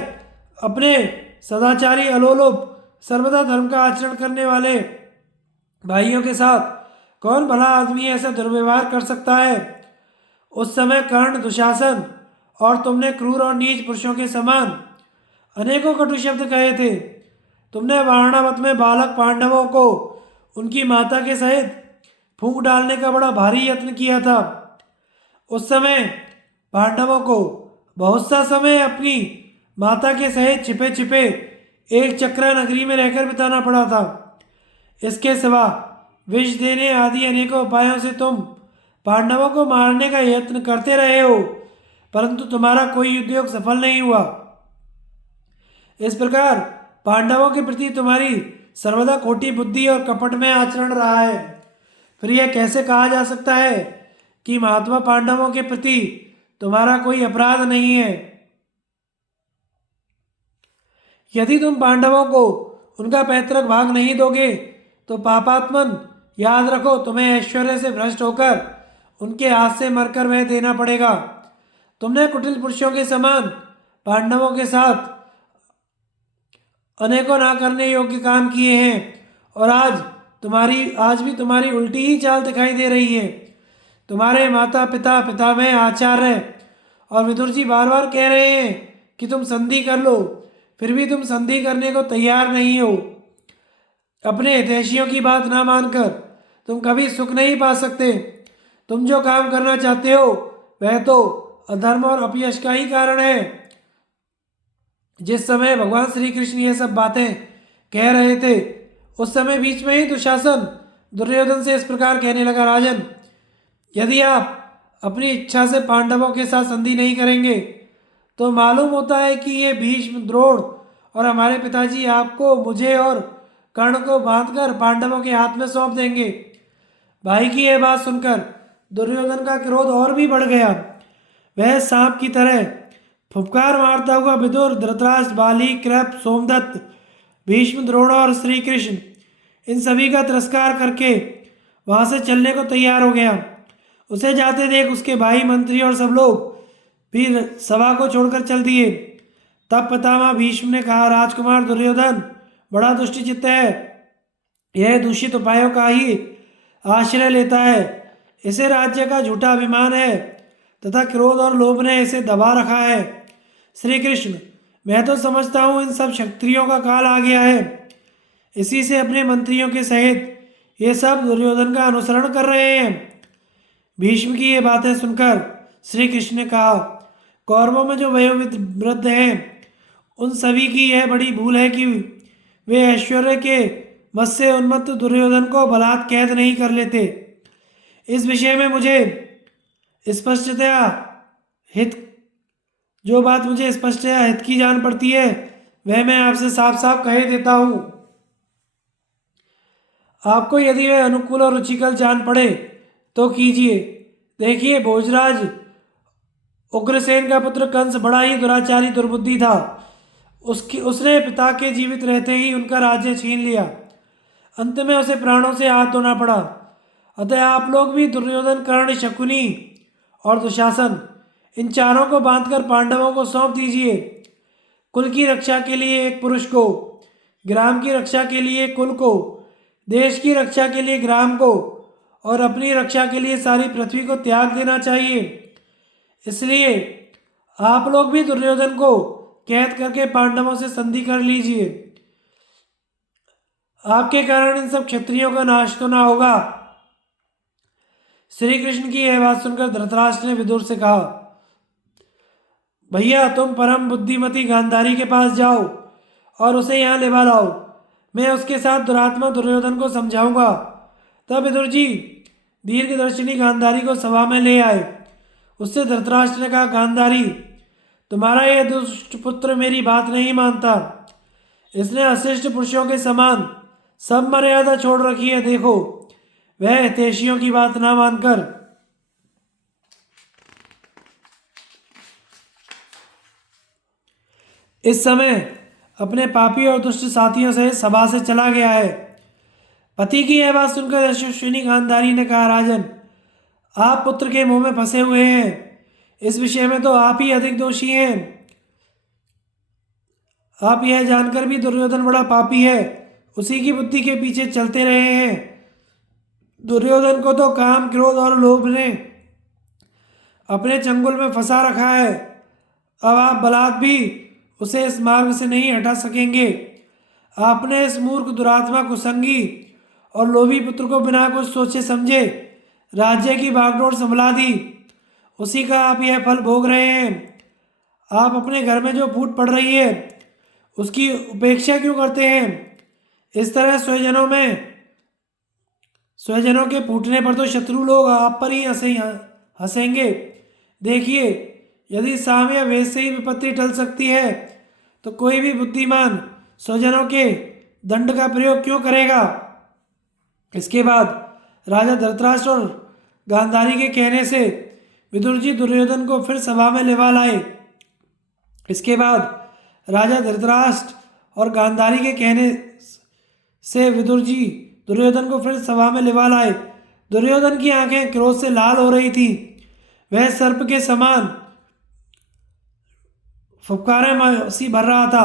अपने सदाचारी, अलोलोप, सर्वदा धर्म का आचरण करने वाले भाइयों के साथ कौन भला आदमी ऐसा दुर्व्यवहार कर सकता है? उस समय कर्ण, दुशासन और तुमने क्रूर और नीच पुरुषों के समान अनेकों कटु शब्द कहे थे। तुमने वारणावत में बालक पांडवों को उनकी माता के सहित फूंक डालने का बड़ा भारी यत्न किया था। उस समय पांडवों को बहुत सा समय अपनी माता के सहित छिपे छिपे एक चक्रा नगरी में रहकर बिताना पड़ा था। इसके सिवा विष देने आदि अनेकों उपायों से तुम पांडवों को मारने का यत्न करते रहे हो, परंतु तुम्हारा कोई उद्योग सफल नहीं हुआ। इस प्रकार पांडवों के प्रति तुम्हारी सर्वदा खोटी बुद्धि और कपट में आचरण रहा है, फिर यह कैसे कहा जा सकता है कि महात्मा पांडवों के प्रति तुम्हारा कोई अपराध नहीं है? यदि तुम पांडवों को उनका पैतृक भाग नहीं दोगे तो पापात्मन, याद रखो तुम्हें ऐश्वर्य से भ्रष्ट होकर उनके हाथ से मरकर वह देना पड़ेगा। तुमने कुटिल पुरुषों के समान पांडवों के साथ अनेकों ना करने योग्य काम किए हैं और आज भी तुम्हारी उल्टी ही चाल दिखाई दे रही है। तुम्हारे माता पिता, पितामह, आचार्य और विदुर जी बार बार कह रहे हैं कि तुम संधि कर लो, फिर भी तुम संधि करने को तैयार नहीं हो। अपने हितैषियों की बात ना मानकर तुम कभी सुख नहीं पा सकते। तुम जो काम करना चाहते हो वह तो अधर्म और अपयश का ही कारण है। जिस समय भगवान श्री कृष्ण ये सब बातें कह रहे थे उस समय बीच में ही दुशासन दुर्योधन से इस प्रकार कहने लगा, राजन, यदि आप अपनी इच्छा से पांडवों के साथ संधि नहीं करेंगे तो मालूम होता है कि ये भीष्म, द्रोण और हमारे पिताजी आपको, मुझे और कर्ण को बांधकर पांडवों के हाथ में सौंप देंगे। भाई की यह बात सुनकर दुर्योधन का क्रोध और भी बढ़ गया। वह सांप की तरह फुफकार मारता हुआ विदुर, धृतराष्ट्र, बाली, कृप, सोमदत्त, भीष्म, द्रोण और श्री कृष्ण इन सभी का तिरस्कार करके वहां से चलने को तैयार हो गया। उसे जाते देख उसके भाई, मंत्री और सब लोग भी सभा को छोड़कर चल दिए। तब पितामह भीष्म ने कहा, राजकुमार दुर्योधन बड़ा दुष्टचित्त है। यह दूषित उपायों का ही आश्रय लेता है। इसे राज्य का झूठा अभिमान है तथा क्रोध और लोभ ने इसे दबा रखा है। श्री कृष्ण, मैं तो समझता हूँ इन सब क्षत्रियों का काल आ गया है। इसी से अपने मंत्रियों के सहित ये सब दुर्योधन का अनुसरण कर रहे हैं। भीष्म की ये बातें सुनकर श्री कृष्ण ने कहा, कौरवों में जो वयोवृद्ध हैं उन सभी की यह बड़ी भूल है कि वे ऐश्वर्य के मद से उन्मत्त दुर्योधन को बलात् कैद नहीं कर लेते। इस विषय में मुझे स्पष्टतया हित की जान पड़ती है वह मैं आपसे साफ साफ कह देता हूँ। आपको यदि वह अनुकूल और रुचिकर जान पड़े तो कीजिए। देखिए, भोजराज उग्रसेन का पुत्र कंस बड़ा ही दुराचारी दुर्बुद्धि था। उसने पिता के जीवित रहते ही उनका राज्य छीन लिया। अंत में उसे प्राणों से हाथ धोना पड़ा। अतः आप लोग भी दुर्योधन, कर्ण, शकुनी और दुशासन इन चारों को बांधकर पांडवों को सौंप दीजिए। कुल की रक्षा के लिए एक पुरुष को, ग्राम की रक्षा के लिए कुल को, देश की रक्षा के लिए ग्राम को और अपनी रक्षा के लिए सारी पृथ्वी को त्याग देना चाहिए। इसलिए आप लोग भी दुर्योधन को कैद करके पांडवों से संधि कर लीजिए। आपके कारण इन सब क्षत्रियों का नाश तो ना होगा। श्री कृष्ण की यह बात सुनकर धृतराष्ट्र ने विदुर से कहा, भैया, तुम परम बुद्धिमती गांधारी के पास जाओ और उसे यहाँ ले लाओ। मैं उसके साथ दुरात्मा दुर्योधन को समझाऊंगा। तब विदुर जी दीर्घदर्शिनी गांधारी को सभा में ले आए। उससे धृतराष्ट्र ने कहा, गांधारी, तुम्हारा यह दुष्ट पुत्र मेरी बात नहीं मानता। इसने अशिष्ट पुरुषों के समान सब मर्यादा छोड़ रखी है। देखो, वह हितैषियों की बात ना मानकर इस समय अपने पापी और दुष्ट साथियों से सभा से चला गया है। पति की यह बात सुनकर यशस्विनी गांधारी ने कहा, राजन, आप पुत्र के मुंह में फंसे हुए हैं। इस विषय में तो आप ही अधिक दोषी हैं। आप यह जानकर भी दुर्योधन बड़ा पापी है, उसी की बुद्धि के पीछे चलते रहे हैं। दुर्योधन को तो काम, क्रोध और लोभ ने अपने चंगुल में फंसा रखा है। अब आप बलात् भी उसे इस मार्ग से नहीं हटा सकेंगे। आपने इस मूर्ख, दुरात्मा, कुसंगी और लोभी पुत्र को बिना कुछ सोचे समझे राज्य की बागडोर संभला दी। उसी का आप यह फल भोग रहे हैं। आप अपने घर में जो फूट पड़ रही है उसकी उपेक्षा क्यों करते हैं? इस तरह स्वजनों के फूटने पर तो शत्रु लोग आप पर ही हंसेंगे। देखिए, यदि साम या वेद से ही विपत्ति टल सकती है तो कोई भी बुद्धिमान स्वजनों के दंड का प्रयोग क्यों करेगा। इसके बाद राजा धृतराष्ट्र और गांधारी के कहने से विदुर जी दुर्योधन को फिर सभा में लेवा लाए। इसके बाद राजा धृतराष्ट्र और गांधारी के कहने से विदुर जी दुर्योधन को फिर सभा में लेवा लाए। दुर्योधन की आंखें क्रोध से लाल हो रही थी। वह सर्प के समान फुफकारें सी भर रहा था।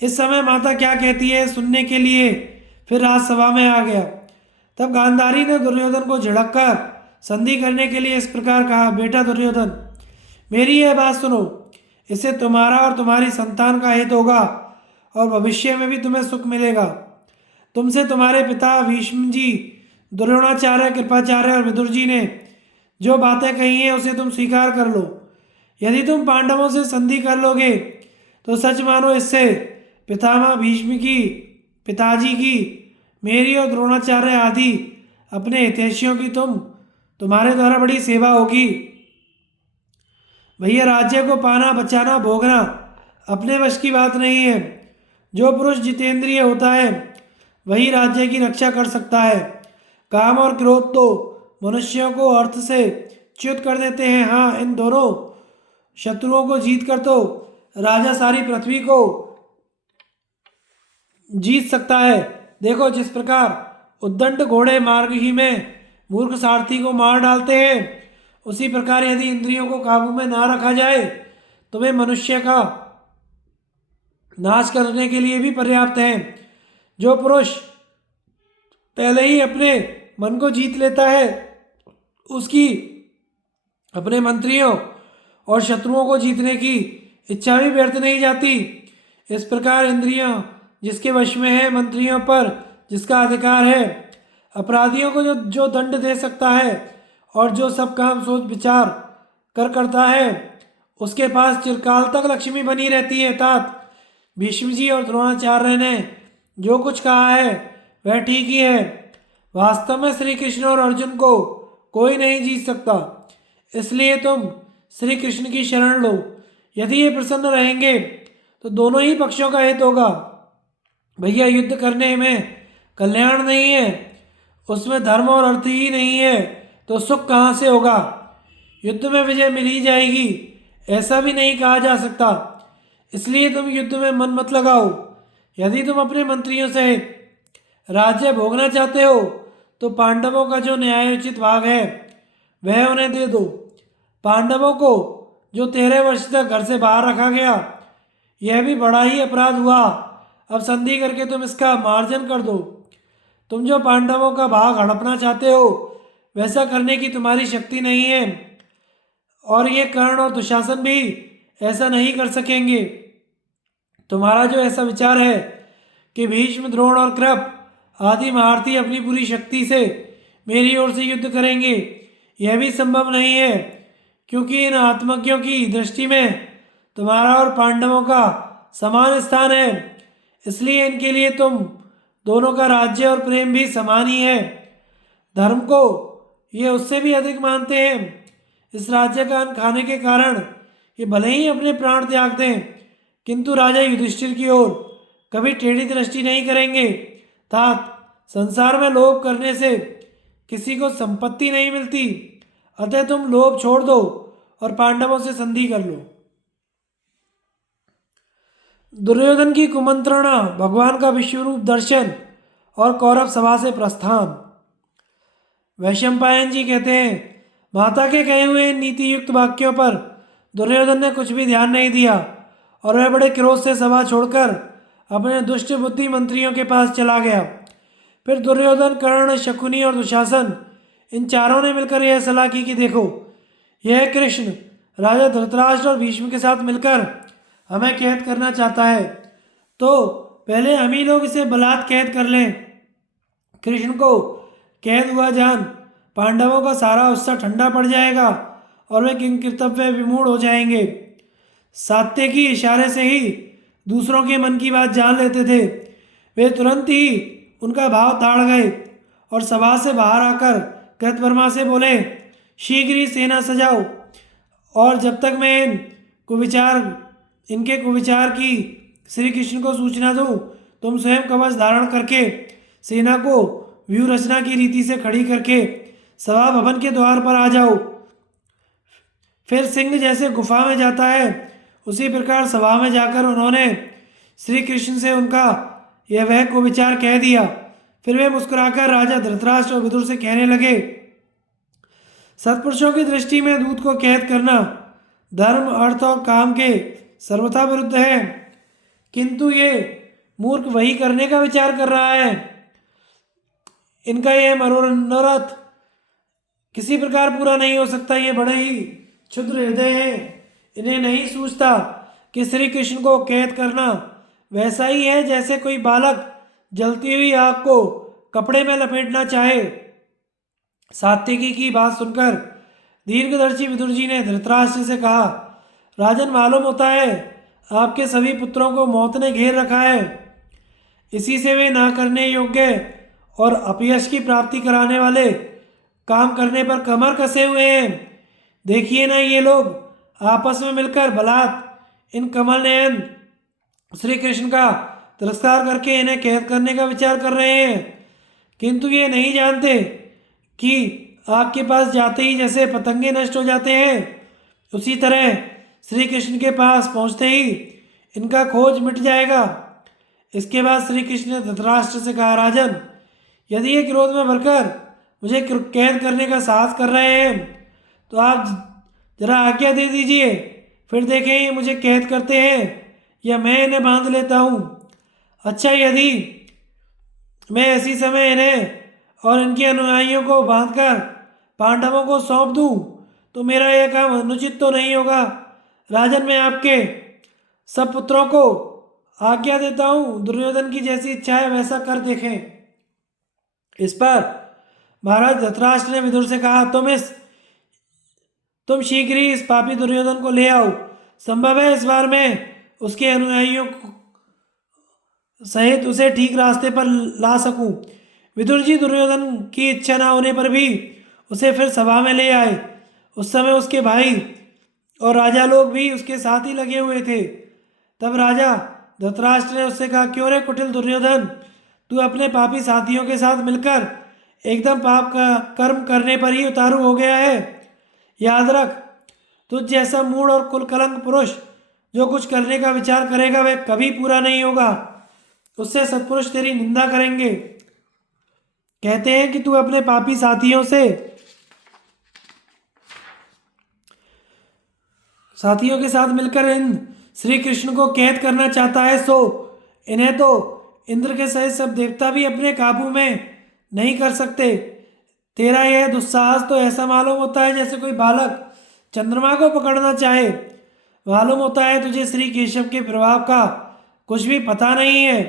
इस समय माता क्या कहती है सुनने के लिए फिर राजसभा में आ गया। तब गांधारी ने दुर्योधन को झिड़क कर संधि करने के लिए इस प्रकार कहा, बेटा दुर्योधन, मेरी यह बात सुनो। इससे तुम्हारा और तुम्हारी संतान का हित होगा और भविष्य में भी तुम्हें सुख मिलेगा। तुमसे तुम्हारे पिता भीष्म जी, द्रोणाचार्य, कृपाचार्य और विदुर जी ने जो बातें कही हैं उसे तुम स्वीकार कर लो। यदि तुम पांडवों से संधि कर लोगे तो सच मानो इससे पितामह भीष्म की, पिताजी की, मेरी और द्रोणाचार्य आदि अपने हितैषियों की तुम्हारे द्वारा बड़ी सेवा होगी। भैया, राज्य को पाना, बचाना, भोगना अपने वश की बात नहीं है। जो पुरुष जितेंद्रिय होता है वही राज्य की रक्षा कर सकता है। काम और क्रोध तो मनुष्यों को अर्थ से च्युत कर देते हैं। हाँ, इन दोनों शत्रुओं को जीत कर तो राजा सारी पृथ्वी को जीत सकता है। देखो, जिस प्रकार उद्दंड घोड़े मार्ग ही में मूर्ख सारथी को मार डालते हैं, उसी प्रकार यदि इंद्रियों को काबू में ना रखा जाए तो वे मनुष्य का नाश करने के लिए भी पर्याप्त हैं। जो पुरुष पहले ही अपने मन को जीत लेता है उसकी अपने मंत्रियों और शत्रुओं को जीतने की इच्छा भी व्यर्थ नहीं जाती। इस प्रकार इंद्रियां जिसके वश में है, मंत्रियों पर जिसका अधिकार है, अपराधियों को जो दंड दे सकता है और जो सब काम सोच विचार करता है, उसके पास चिरकाल तक लक्ष्मी बनी रहती है। तात भीष्म जी और द्रोणाचार्य ने जो कुछ कहा है वह ठीक ही है। वास्तव में श्री कृष्ण और अर्जुन को कोई नहीं जीत सकता। इसलिए तुम श्री कृष्ण की शरण लो। यदि ये प्रसन्न रहेंगे तो दोनों ही पक्षों का हित होगा। भैया, युद्ध करने में कल्याण नहीं है, उसमें धर्म और अर्थ ही नहीं है तो सुख कहाँ से होगा। युद्ध में विजय मिल ही जाएगी ऐसा भी नहीं कहा जा सकता। इसलिए तुम युद्ध में मन मत लगाओ। यदि तुम अपने मंत्रियों से राज्य भोगना चाहते हो तो पांडवों का जो न्यायोचित भाग है वह उन्हें दे दो। पांडवों को जो 13 वर्ष तक घर से बाहर रखा गया, यह भी बड़ा ही अपराध हुआ। अब संधि करके तुम इसका मार्जन कर दो। तुम जो पांडवों का भाग हड़पना चाहते हो वैसा करने की तुम्हारी शक्ति नहीं है और ये कर्ण और दुशासन भी ऐसा नहीं कर सकेंगे। तुम्हारा जो ऐसा विचार है कि भीष्म, द्रोण और कृप आदि महारथी अपनी पूरी शक्ति से मेरी ओर से युद्ध करेंगे, यह भी संभव नहीं है, क्योंकि इन आत्मज्ञों की दृष्टि में तुम्हारा और पांडवों का समान स्थान है। इसलिए इनके लिए तुम दोनों का राज्य और प्रेम भी समान ही है। धर्म को ये उससे भी अधिक मानते हैं। इस राज्य का अन्न खाने के कारण ये भले ही अपने प्राण त्याग दें, किंतु राजा युधिष्ठिर की ओर कभी टेढ़ी दृष्टि नहीं करेंगे। तात संसार में लोभ करने से किसी को संपत्ति नहीं मिलती, अतः तुम लोभ छोड़ दो और पांडवों से संधि कर लो। दुर्योधन की कुमंत्रणा, भगवान का विश्वरूप दर्शन और कौरव सभा से प्रस्थान। वैशंपायन जी कहते हैं, माता के कहे हुए नीति युक्त वाक्यों पर दुर्योधन ने कुछ भी ध्यान नहीं दिया और वह बड़े क्रोध से सभा छोड़कर अपने दुष्ट बुद्धि मंत्रियों के पास चला गया। फिर दुर्योधन, कर्ण, शकुनी और दुशासन इन चारों ने मिलकर यह सलाह की कि देखो, यह कृष्ण राजा धृतराष्ट्र और भीष्म के साथ मिलकर हमें कैद करना चाहता है, तो पहले हम ही लोग इसे बलात् कैद कर लें। कृष्ण को कैद हुआ जान पांडवों का सारा उत्साह ठंडा पड़ जाएगा और वे किंकर्तव्य विमूढ़ हो जाएंगे। सात्यकी इशारे से ही दूसरों के मन की बात जान लेते थे। वे तुरंत ही उनका भाव ताड़ गए और सभा से बाहर आकर कृतवर्मा से बोले, शीघ्र ही सेना सजाओ और जब तक मैं इनके कुविचार की श्री कृष्ण को सूचना दूं तुम स्वयं कवच धारण करके सेना को व्यूह रचना की रीति से खड़ी करके सभा भवन के द्वार पर आ जाओ। फिर सिंह जैसे गुफा में जाता है, उसी प्रकार सभा में जाकर उन्होंने श्री कृष्ण से उनका यह वह को विचार कह दिया। फिर वे मुस्कुराकर राजा धृतराष्ट्र और विदुर से कहने लगे, सत्पुरुषों की दृष्टि में दूत को कैद करना धर्म, अर्थ और काम के सर्वथा विरुद्ध है, किंतु ये मूर्ख वही करने का विचार कर रहा है। इनका यह मनोरथ किसी प्रकार पूरा नहीं हो सकता। ये बड़े ही क्षुद्र हृदय हैं। इन्हें नहीं सूझता कि श्री कृष्ण को कैद करना वैसा ही है जैसे कोई बालक जलती हुई आग को कपड़े में लपेटना चाहे। सात्विकी की बात सुनकर दीर्घदर्शी विदुर जी ने धृतराष्ट्र से कहा, राजन, मालूम होता है आपके सभी पुत्रों को मौत ने घेर रखा है। इसी से वे ना करने योग्य और अपयश की प्राप्ति कराने वाले काम करने पर कमर कसे हुए हैं। देखिए ना, ये लोग आपस में मिलकर बलात् इन कमल नयन श्री कृष्ण का तिरस्कार करके इन्हें कैद करने का विचार कर रहे हैं, किंतु ये नहीं जानते कि आग के पास जाते ही जैसे पतंगे नष्ट हो जाते हैं, उसी तरह श्री कृष्ण के पास पहुंचते ही इनका खोज मिट जाएगा। इसके बाद श्री कृष्ण ने धृतराष्ट्र से कहा, राजन, यदि ये क्रोध में भरकर मुझे कैद करने का साहस कर रहे हैं तो आप जरा आज्ञा दे दीजिए, फिर देखें ये मुझे कैद करते हैं या मैं इन्हें बांध लेता हूँ। अच्छा, यदि मैं इसी समय इन्हें और इनके अनुयायियों को बांधकर पांडवों को सौंप दूं तो मेरा यह काम अनुचित तो नहीं होगा। राजन, मैं आपके सब पुत्रों को आज्ञा देता हूँ, दुर्योधन की जैसी इच्छा है वैसा कर देखें। इस पर महाराज धृतराष्ट्र ने विदुर से कहा, तुम शीघ्र ही इस पापी दुर्योधन को ले आओ। संभव है इस बार मैं उसके अनुयायियों सहित उसे ठीक रास्ते पर ला सकूं। विदुर जी दुर्योधन की इच्छा न होने पर भी उसे फिर सभा में ले आए। उस समय उसके भाई और राजा लोग भी उसके साथ ही लगे हुए थे। तब राजा धृतराष्ट्र ने उससे कहा, क्यों रे कुटिल दुर्योधन, तू अपने पापी साथियों के साथ मिलकर एकदम पाप का कर्म करने पर ही उतारू हो गया है। याद रख, तुझ जैसा मूढ़ और कुलकलंक पुरुष जो कुछ करने का विचार करेगा वह कभी पूरा नहीं होगा। उससे सत्पुरुष तेरी निंदा करेंगे। कहते हैं कि तू अपने पापी साथियों के साथ मिलकर इन श्री कृष्ण को कैद करना चाहता है, सो इन्हें तो इंद्र के सहित सब देवता भी अपने काबू में नहीं कर सकते। तेरा यह दुस्साहस तो ऐसा मालूम होता है जैसे कोई बालक चंद्रमा को पकड़ना चाहे। मालूम होता है तुझे श्री केशव के प्रभाव का कुछ भी पता नहीं है।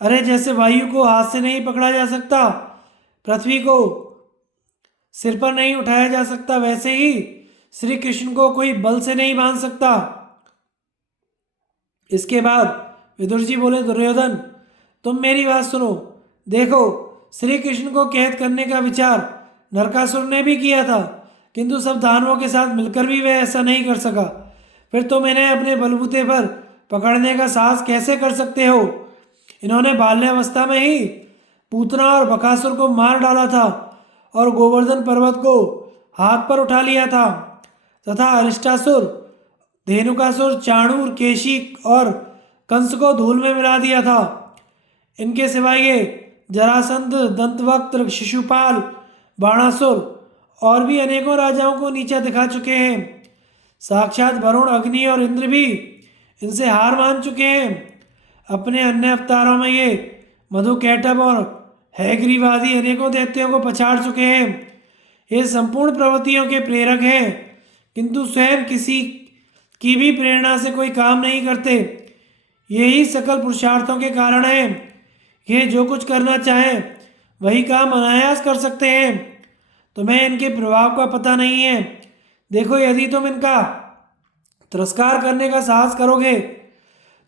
अरे, जैसे वायु को हाथ से नहीं पकड़ा जा सकता, पृथ्वी को सिर पर नहीं उठाया जा सकता, वैसे ही श्री कृष्ण को कोई बल से नहीं बांध सकता। इसके बाद विदुर जी बोले, दुर्योधन, तुम मेरी बात सुनो। देखो, श्री कृष्ण को कैद करने का विचार नरकासुर ने भी किया था, किंतु सब दानवों के साथ मिलकर भी वह ऐसा नहीं कर सका। फिर तुम इन्हें अपने बलबूते पर पकड़ने का साहस कैसे कर सकते हो? इन्होंने बाल्यावस्था में ही पूतना और बकासुर को मार डाला था और गोवर्धन पर्वत को हाथ पर उठा लिया था तथा अरिष्टासुर, धेनुकासुर, चाणूर, केशी और कंस को धूल में मिला दिया था। इनके सिवाय ये जरासंध, दंतवक्त्र, शिशुपाल, बाणासुर और भी अनेकों राजाओं को नीचा दिखा चुके हैं। साक्षात वरुण, अग्नि और इंद्र भी इनसे हार मान चुके हैं। अपने अन्य अवतारों में ये मधुकैटभ और हैग्रीवादी अनेकों दैत्यों को पछाड़ चुके हैं। ये संपूर्ण प्रवृत्तियों के प्रेरक हैं, किंतु स्वयं किसी की भी प्रेरणा से कोई काम नहीं करते। यही सकल पुरुषार्थों के कारण है। ये जो कुछ करना चाहें वही काम अनायास कर सकते हैं। तुम्हें इनके प्रभाव का पता नहीं है। देखो, यदि तुम इनका तिरस्कार करने का साहस करोगे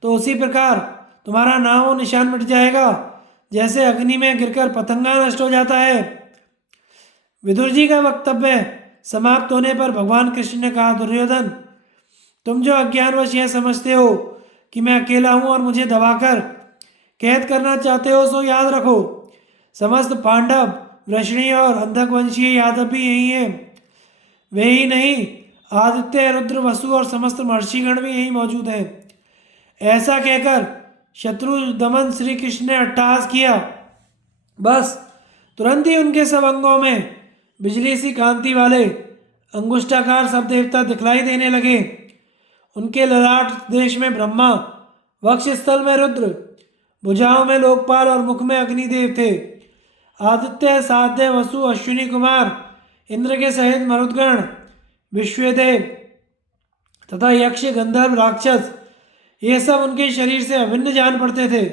तो उसी प्रकार तुम्हारा नामो निशान मिट जाएगा, जैसे अग्नि में गिरकर पतंगा नष्ट हो जाता है। विदुर जी का वक्तव्य समाप्त होने पर भगवान कृष्ण ने कहा, दुर्योधन, तुम जो अज्ञानवश यह समझते हो कि मैं अकेला हूं और मुझे दबाकर कैद करना चाहते हो सो याद रखो, समस्त पांडव, वृषणी और अंधक वंशीय यादव भी यही हैं। वे ही नहीं, आदित्य, रुद्र, वसु और समस्त महर्षिगण भी यही मौजूद हैं। ऐसा कहकर शत्रु दमन श्री कृष्ण ने अट्टहास किया। बस तुरंत ही उनके सब अंगों में बिजली सी कांति वाले अंगुष्ठाकार सब देवता दिखलाई देने लगे। उनके ललाट देश में ब्रह्मा, वक्ष स्थल में रुद्र, भुजाओं में लोकपाल और मुख में अग्निदेव थे। आदित्य, साध्य, वसु, अश्विनी कुमार, इंद्र के सहित मरुदगण, विश्वदेव तथा यक्ष, गंधर्व, राक्षस, ये सब उनके शरीर से अभिन्न जान पड़ते थे।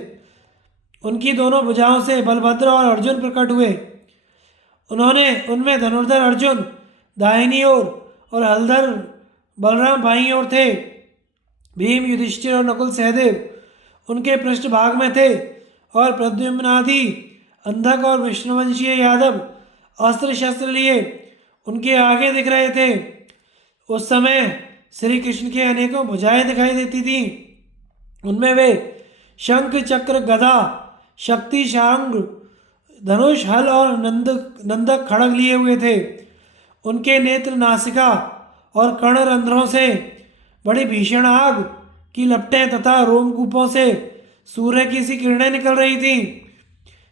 उनकी दोनों भुजाओं से बलभद्र और अर्जुन प्रकट हुए। उन्होंने उनमें धनुर्धर अर्जुन दाहिनी ओर और हलधर बलराम बाईं ओर थे। भीम, युधिष्ठिर और नकुल सहदेव उनके पृष्ठभाग में थे और प्रद्युम्नादि अंधक और विष्णुवंशीय यादव अस्त्र शस्त्र लिए उनके आगे दिख रहे थे। उस समय श्री कृष्ण की अनेकों भुजाएं दिखाई देती थीं। उनमें वे शंख, चक्र, गदा, शक्ति, शांग, धनुष, हल और नंदक खड़ग लिए हुए थे। उनके नेत्र, नासिका और कर्णरंध्रों से बड़ी भीषण आग की लपटें तथा रोमकूपों से सूर्य की सी किरणें निकल रही थीं।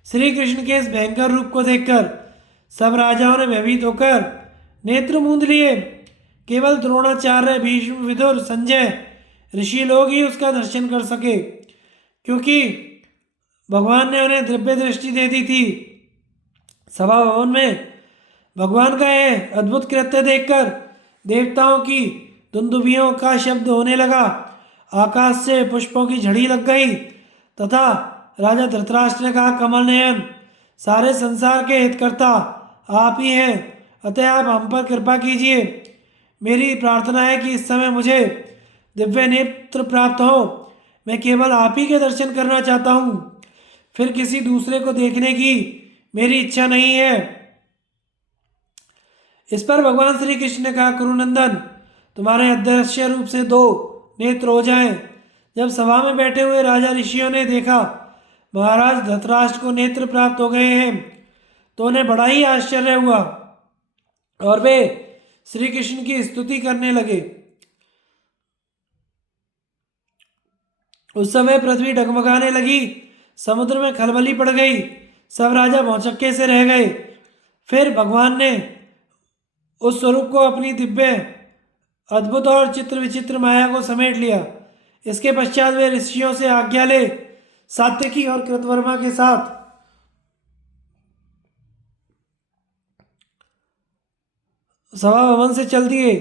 श्री कृष्ण के इस भयंकर रूप को देखकर सब राजाओं ने भयभीत होकर नेत्र मूंद लिए। केवल द्रोणाचार्य, भीष्म, विदुर, संजय ऋषि लोग ही उसका दर्शन कर सके, क्योंकि भगवान ने उन्हें दिव्य दृष्टि दे दी थी। सभा भवन में भगवान का यह अद्भुत कृत्य देखकर देवताओं की दुंदुभियों का शब्द होने लगा। आकाश से पुष्पों की झड़ी लग गई तथा राजा धृतराष्ट्र ने कहा, कमल नयन, सारे संसार के हितकर्ता आप ही हैं, अतः आप हम पर कृपा कीजिए। मेरी प्रार्थना है कि इस समय मुझे दिव्य नेत्र प्राप्त हो। मैं केवल आप ही के दर्शन करना चाहता हूँ, फिर किसी दूसरे को देखने की मेरी इच्छा नहीं है। इस पर भगवान श्री कृष्ण ने कहा, कुरुनंदन, तुम्हारे अदृश्य रूप से 2 नेत्र हो जाएं। जब सभा में बैठे हुए राजा ऋषियों ने देखा महाराज धृतराष्ट्र को नेत्र प्राप्त हो गए हैं, तो उन्हें बड़ा ही आश्चर्य हुआ और वे श्री कृष्ण की स्तुति करने लगे। उस समय पृथ्वी डगमगाने लगी, समुद्र में खलबली पड़ गई, सब राजा भौचक्के से रह गए। फिर भगवान ने उस स्वरूप को अपनी दिव्य, अद्भुत और चित्र विचित्र माया को समेट लिया। इसके पश्चात वे ऋषियों से आज्ञा ले सात्यकी और कृतवर्मा के साथ सभा भवन से चल दिए।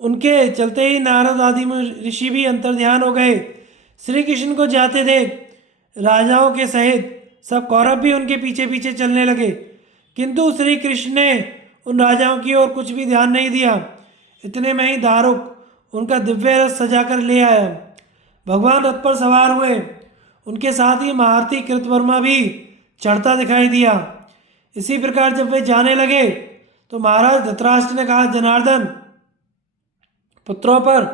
उनके चलते ही नारद आदि ऋषि भी अंतर्ध्यान हो गए। श्री कृष्ण को जाते देख राजाओं के सहित सब कौरव भी उनके पीछे पीछे चलने लगे, किंतु श्री कृष्ण ने उन राजाओं की ओर कुछ भी ध्यान नहीं दिया। इतने में ही दारुक उनका दिव्य रथ सजाकर ले आया। भगवान रथ पर सवार हुए, उनके साथ ही महारथी कृतवर्मा भी चढ़ता दिखाई दिया। इसी प्रकार जब वे जाने लगे तो महाराज धृतराष्ट्र ने कहा, जनार्दन, पुत्रों पर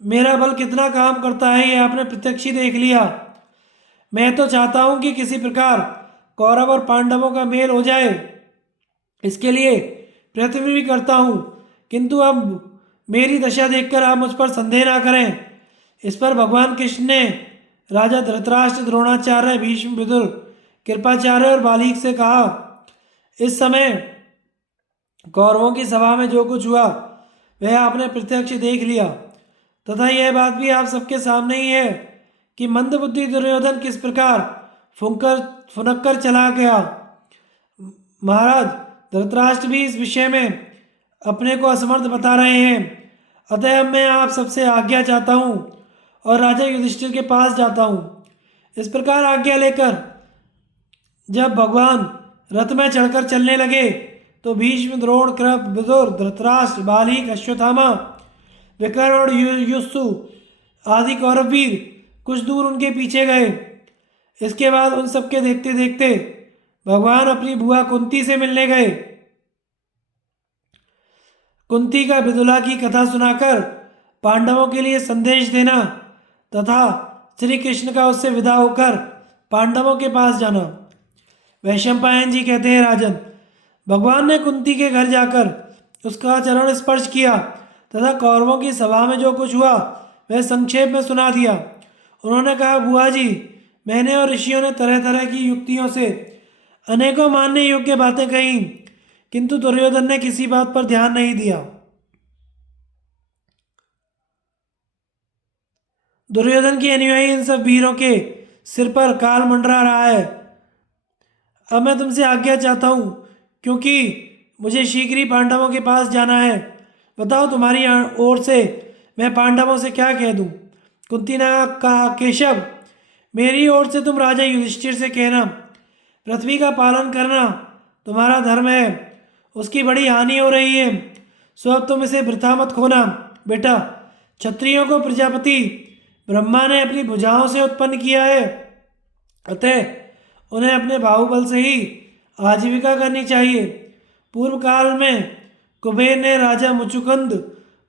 मेरा बल कितना काम करता है ये आपने प्रत्यक्ष ही देख लिया। मैं तो चाहता हूं कि किसी प्रकार कौरव और पांडवों का मेल हो जाए, इसके लिए प्रयत्न भी करता हूं, किंतु अब मेरी दशा देखकर आप मुझ पर संदेह ना करें। इस पर भगवान कृष्ण ने राजा धृतराष्ट्र, द्रोणाचार्य, भीष्म, विदुर, कृपाचार्य और बालीक से कहा, इस समय कौरवों की सभा में जो कुछ हुआ वह आपने प्रत्यक्ष देख लिया तथा यह बात भी आप सबके सामने ही है कि मंदबुद्धि दुर्योधन किस प्रकार फुनक कर चला गया। महाराज धृतराष्ट्र भी इस विषय में अपने को असमर्थ बता रहे हैं। अतः अब मैं आप सबसे आज्ञा चाहता हूँ और राजा युधिष्ठिर के पास जाता हूँ। इस प्रकार आज्ञा लेकर जब भगवान रथ में चढ़कर चलने लगे तो भीष्म, द्रोण, कृप, विदुर, धृतराष्ट्र, बालीक, अश्वत्थामा, विकर्ण और युस्सु आदि कौरव वीर कुछ दूर उनके पीछे गए। इसके बाद उन सबके देखते देखते भगवान अपनी बुआ कुंती से मिलने गए। कुंती का विदुला की कथा सुनाकर पांडवों के लिए संदेश देना तथा श्री कृष्ण का उससे विदा होकर पांडवों के पास जाना। वैशंपायन जी कहते हैं, राजन, भगवान ने कुंती के घर जाकर उसका चरण स्पर्श किया तथा कौरवों की सभा में जो कुछ हुआ वह संक्षेप में सुना दिया। उन्होंने कहा, बुआ जी, मैंने और ऋषियों ने तरह तरह की युक्तियों से अनेकों मानने योग्य बातें कही, किंतु दुर्योधन ने किसी बात पर ध्यान नहीं दिया। दुर्योधन की अनुयायी इन सब वीरों के सिर पर काल मंडरा रहा है। अब मैं तुमसे आज्ञा चाहता हूँ, क्योंकि मुझे शीघ्र ही पांडवों के पास जाना है। बताओ, तुम्हारी ओर से मैं पांडवों से क्या कह दूँ? कुंती ने कहा, केशव, मेरी ओर से तुम राजा युधिष्ठिर से कहना, पृथ्वी का पालन करना तुम्हारा धर्म है, उसकी बड़ी हानि हो रही है, सो अब तुम इसे वृथा मत खोना। बेटा, क्षत्रियों को प्रजापति ब्रह्मा ने अपनी भुजाओं से उत्पन्न किया है, अतः उन्हें अपने बाहुबल से ही आजीविका करनी चाहिए। पूर्व काल में कुबेर ने राजा मुचुकुंद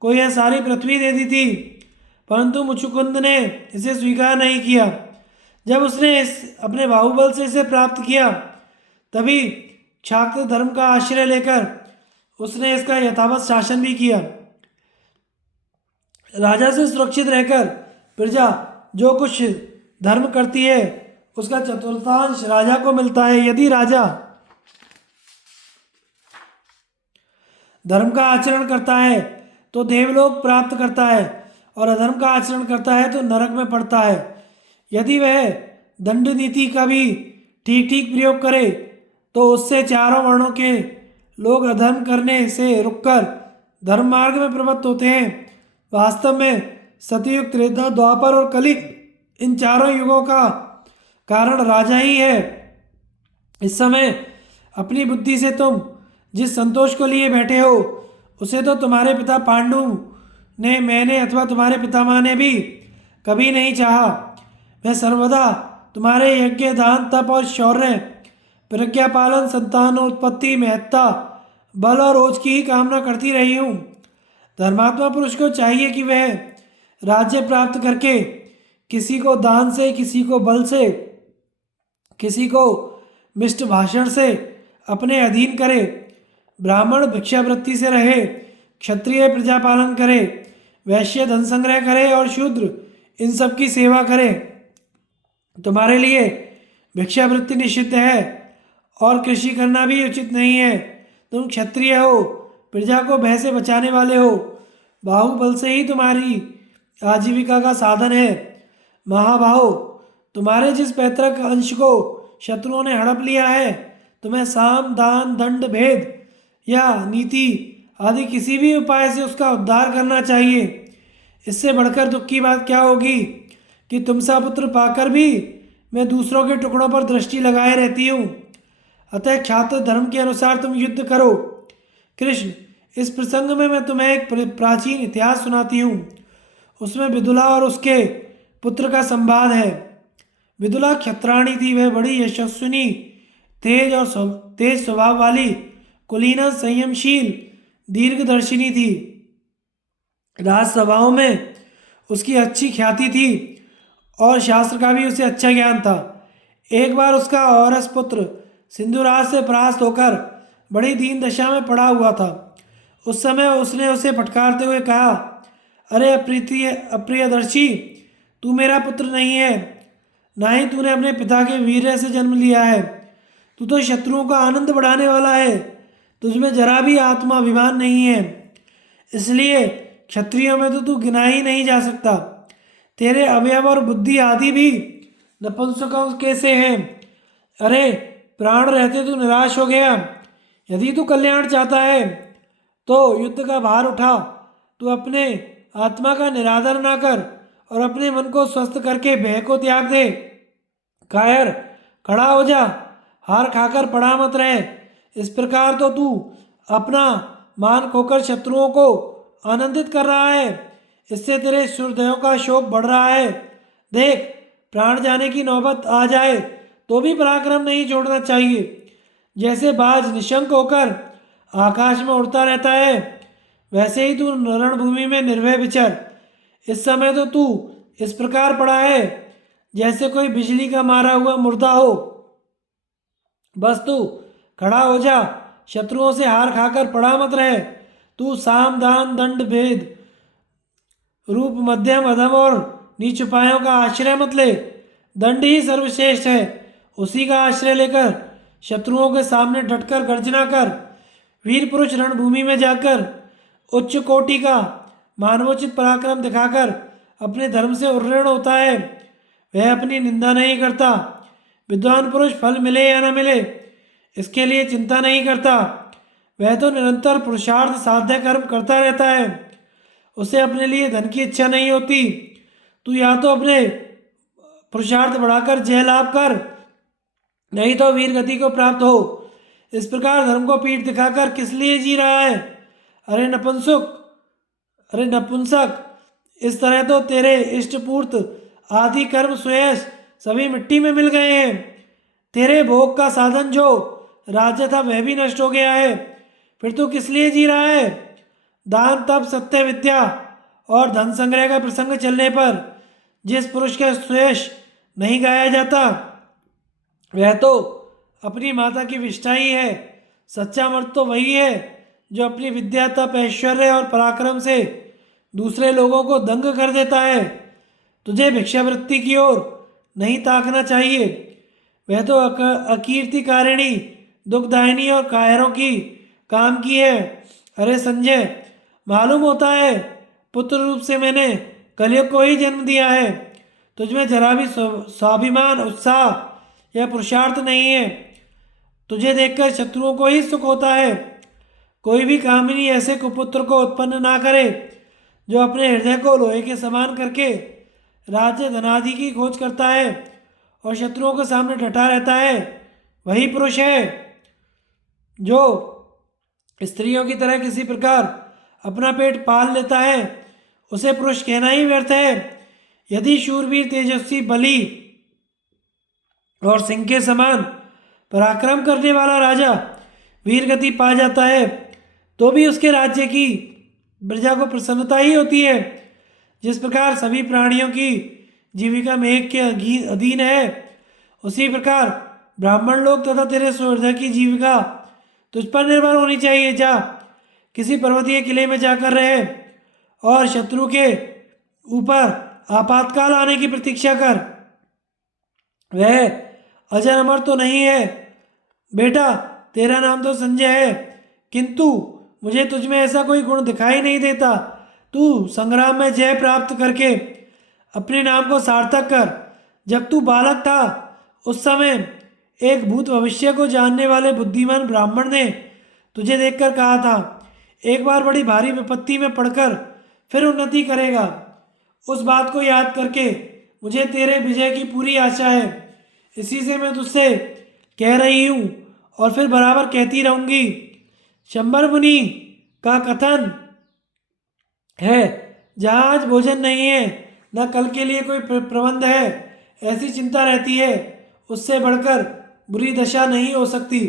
को यह सारी पृथ्वी दे दी थी, परंतु मुचुकुंद ने इसे स्वीकार नहीं किया। जब उसने अपने बाहुबल से इसे प्राप्त किया, तभी क्षात्र धर्म का आश्रय लेकर उसने इसका यथावत शासन भी किया। राजा से सुरक्षित रहकर प्रजा जो कुछ धर्म करती है उसका चतुर्थांश राजा को मिलता है। यदि राजा धर्म का आचरण करता है तो देवलोक प्राप्त करता है, और अधर्म का आचरण करता है तो नरक में पड़ता है। यदि वह दंड नीति का भी ठीक ठीक प्रयोग करे तो उससे चारों वर्णों के लोग अधर्म करने से रुककर धर्म मार्ग में प्रवृत्त होते हैं। वास्तव में सतयुग, त्रेता, द्वापर और कलि, इन चारों युगों का कारण राजा ही है। इस समय अपनी बुद्धि से तुम जिस संतोष को लिए बैठे हो उसे तो तुम्हारे पिता पांडु ने, मैंने अथवा तुम्हारे पितामह ने भी कभी नहीं चाहा। मैं सर्वदा तुम्हारे यज्ञ, दान, तप और शौर्य, प्रज्ञा पालन, संतान उत्पत्ति, महत्ता, बल और ओज की ही कामना करती रही हूँ। धर्मात्मा पुरुष को चाहिए कि वह राज्य प्राप्त करके किसी को दान से, किसी को बल से, किसी को मिष्ट भाषण से अपने अधीन करे, ब्राह्मण भिक्षावृत्ति से रहे, क्षत्रिय प्रजा पालन करे, वैश्य धन संग्रह करे और शूद्र इन सब की सेवा करे। तुम्हारे लिए भिक्षावृत्ति निषिद्ध है और कृषि करना भी उचित नहीं है। तुम क्षत्रिय हो, प्रजा को भय से बचाने वाले हो, बाहुबल से ही तुम्हारी आजीविका का साधन है। महाबाहो, तुम्हारे जिस पैतृक अंश को शत्रुओं ने हड़प लिया है, तुम्हें साम, दान, दंड, भेद या नीति आदि किसी भी उपाय से उसका उद्धार करना चाहिए। इससे बढ़कर दुख की बात क्या होगी कि तुम सा पुत्र पाकर भी मैं दूसरों के टुकड़ों पर दृष्टि लगाए रहती हूँ। अतः ख्यात धर्म के अनुसार तुम युद्ध करो। कृष्ण, इस प्रसंग में मैं तुम्हें एक प्राचीन इतिहास सुनाती हूँ। उसमें विदुला और उसके पुत्र का संवाद है। विदुला क्षत्राणी थी। वह बड़ी यशस्विनी, तेज स्वभाव वाली, कुलीना, संयमशील, दीर्घदर्शिनी थी। राजसभाओं में उसकी अच्छी ख्याति थी और शास्त्र का भी उसे अच्छा ज्ञान था। एक बार उसका औरस पुत्र सिंधुराज से परास्त होकर बड़ी दीन दशा में पड़ा हुआ था। उस समय उसने उसे फटकारते हुए कहा, अरे अप्रियदर्शी, तू मेरा पुत्र नहीं है, ना ही तूने अपने पिता के वीर्य से जन्म लिया है। तू तो शत्रुओं का आनंद बढ़ाने वाला है। तुझमें जरा भी आत्माभिमान नहीं है, इसलिए क्षत्रियों में तो तू गिना ही नहीं जा सकता। तेरे अवयव और बुद्धि आदि भी नपुंसकों कैसे हैं। अरे, प्राण रहते तू निराश हो गया। यदि तू कल्याण चाहता है तो युद्ध का भार उठा। तू अपने आत्मा का निरादर ना कर और अपने मन को स्वस्थ करके भय को त्याग दे। कायर, खड़ा हो जा, हार खाकर पड़ा मत रहे। इस प्रकार तो तू अपना मान खोकर शत्रुओं को आनंदित कर रहा है। इससे तेरे सूर्यदेव का शोक बढ़ रहा है। देख, प्राण जाने की नौबत आ जाए तो भी पराक्रम नहीं छोड़ना चाहिए। जैसे बाज निशंक होकर आकाश में उड़ता रहता है, वैसे ही तू रणभूमि में निर्भय विचर। इस समय तो तू इस प्रकार पड़ा है जैसे कोई बिजली का मारा हुआ मुर्दा हो। बस तू खड़ा हो जा, शत्रुओं से हार खाकर पड़ा मत रहे। तू साम दान दंड भेद रूप मध्यम अधम और नीच उपायों का आश्रय मत ले। दंड ही सर्वश्रेष्ठ है, उसी का आश्रय लेकर शत्रुओं के सामने डटकर गर्जना कर। वीर पुरुष रणभूमि में जाकर उच्च कोटि का मानवोचित पराक्रम दिखाकर अपने धर्म से उर्ऋण होता है। वह अपनी निंदा नहीं करता। विद्वान पुरुष फल मिले या न मिले इसके लिए चिंता नहीं करता। वह तो निरंतर पुरुषार्थ साध्य कर्म करता रहता है। उसे अपने लिए धन की इच्छा नहीं होती। तू या तो अपने पुरुषार्थ बढ़ाकर जय लाभ कर, नहीं तो वीर गति को प्राप्त हो। इस प्रकार धर्म को पीठ दिखाकर किस लिए जी रहा है? अरे नपुंसक, अरे नपुंसक, इस तरह तो तेरे इष्टपूर्त आदि कर्म सुयश सभी मिट्टी में मिल गए हैं। तेरे भोग का साधन जो राज्य था वह भी नष्ट हो गया है। फिर तू किस लिए जी रहा है? दान तप सत्य विद्या और धन संग्रह का प्रसंग चलने पर जिस पुरुष का सुयश नहीं गाया जाता वह तो अपनी माता की विष्ठा ही है। सच्चा मर्द तो वही है जो अपनी विद्या तप ऐश्वर्य और पराक्रम से दूसरे लोगों को दंग कर देता है। तुझे भिक्षावृत्ति की ओर नहीं ताकना चाहिए। वह तो अकीर्तिकारिणी दुखदायिनी और कायरों की काम की है। अरे संजय, मालूम होता है पुत्र रूप से मैंने कलयुग को ही जन्म दिया है। तुझमें जरा भी स्वाभिमान उत्साह या पुरुषार्थ नहीं है। तुझे देखकर शत्रुओं को ही सुख होता है। कोई भी कामिनी ऐसे कुपुत्र को उत्पन्न ना करे जो अपने हृदय को लोहे के समान करके राज्य धनादि की खोज करता है और शत्रुओं के सामने डटा रहता है। वही पुरुष है जो स्त्रियों की तरह किसी प्रकार अपना पेट पाल लेता है। उसे पुरुष कहना ही व्यर्थ है। यदि शूरवीर तेजस्वी बलि और सिंह के समान पराक्रम करने वाला राजा वीर गति पा जाता है तो भी उसके राज्य की प्रजा को प्रसन्नता ही होती है। जिस प्रकार सभी प्राणियों की जीविका मेघ के अधीन है उसी प्रकार ब्राह्मण लोग तथा तेरे सुहृदय की जीविका तुझ पर निर्भर होनी चाहिए। जा किसी पर्वतीय किले में जाकर रहे और शत्रु के ऊपर आपातकाल आने की प्रतीक्षा कर। वह अजर अमर तो नहीं है बेटा, तेरा नाम तो संजय है, किंतु मुझे तुझमें ऐसा कोई गुण दिखाई नहीं देता। तू संग्राम में जय प्राप्त करके अपने नाम को सार्थक कर। जब तू बालक था उस समय एक भूत भविष्य को जानने वाले बुद्धिमान ब्राह्मण ने तुझे देखकर कहा था, एक बार बड़ी भारी विपत्ति में पड़कर फिर उन्नति करेगा। उस बात को याद करके मुझे तेरे विजय की पूरी आशा है। इसी से मैं तुझसे कह रही हूँ और फिर बराबर कहती रहूँगी। शंबर मुनि का कथन है, जहाँ आज भोजन नहीं है न कल के लिए कोई प्रबंध है, ऐसी चिंता रहती है, उससे बढ़कर बुरी दशा नहीं हो सकती।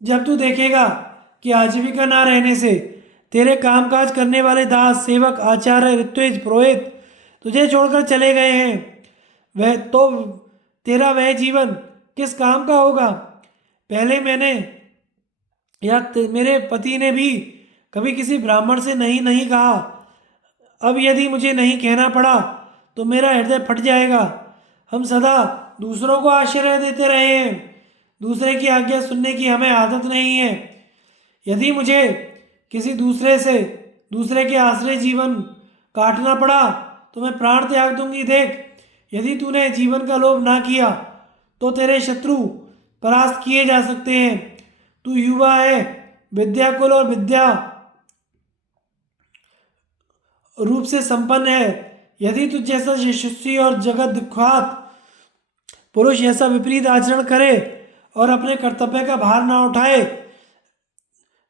जब तू देखेगा कि आजीविका ना रहने से तेरे कामकाज करने वाले दास सेवक आचार्य ऋत्विज पुरोहित तुझे छोड़कर चले गए हैं, वह तो तेरा वह जीवन किस काम का होगा? पहले मैंने या मेरे पति ने भी कभी किसी ब्राह्मण से नहीं नहीं कहा। अब यदि मुझे नहीं कहना पड़ा तो मेरा हृदय फट जाएगा। हम सदा दूसरों को आश्रय देते रहे हैं, दूसरे की आज्ञा सुनने की हमें आदत नहीं है। यदि मुझे किसी दूसरे के आश्रय जीवन काटना पड़ा तो मैं प्राण त्याग दूंगी। देख, यदि तूने जीवन का लोभ ना किया तो तेरे शत्रु परास्त किए जा सकते हैं। तू युवा है, विद्या कुल और विद्या रूप से संपन्न है। यदि तुझ जैसा यशस्वी और जगत विख्यात पुरुष ऐसा विपरीत आचरण करे और अपने कर्तव्य का भार ना उठाए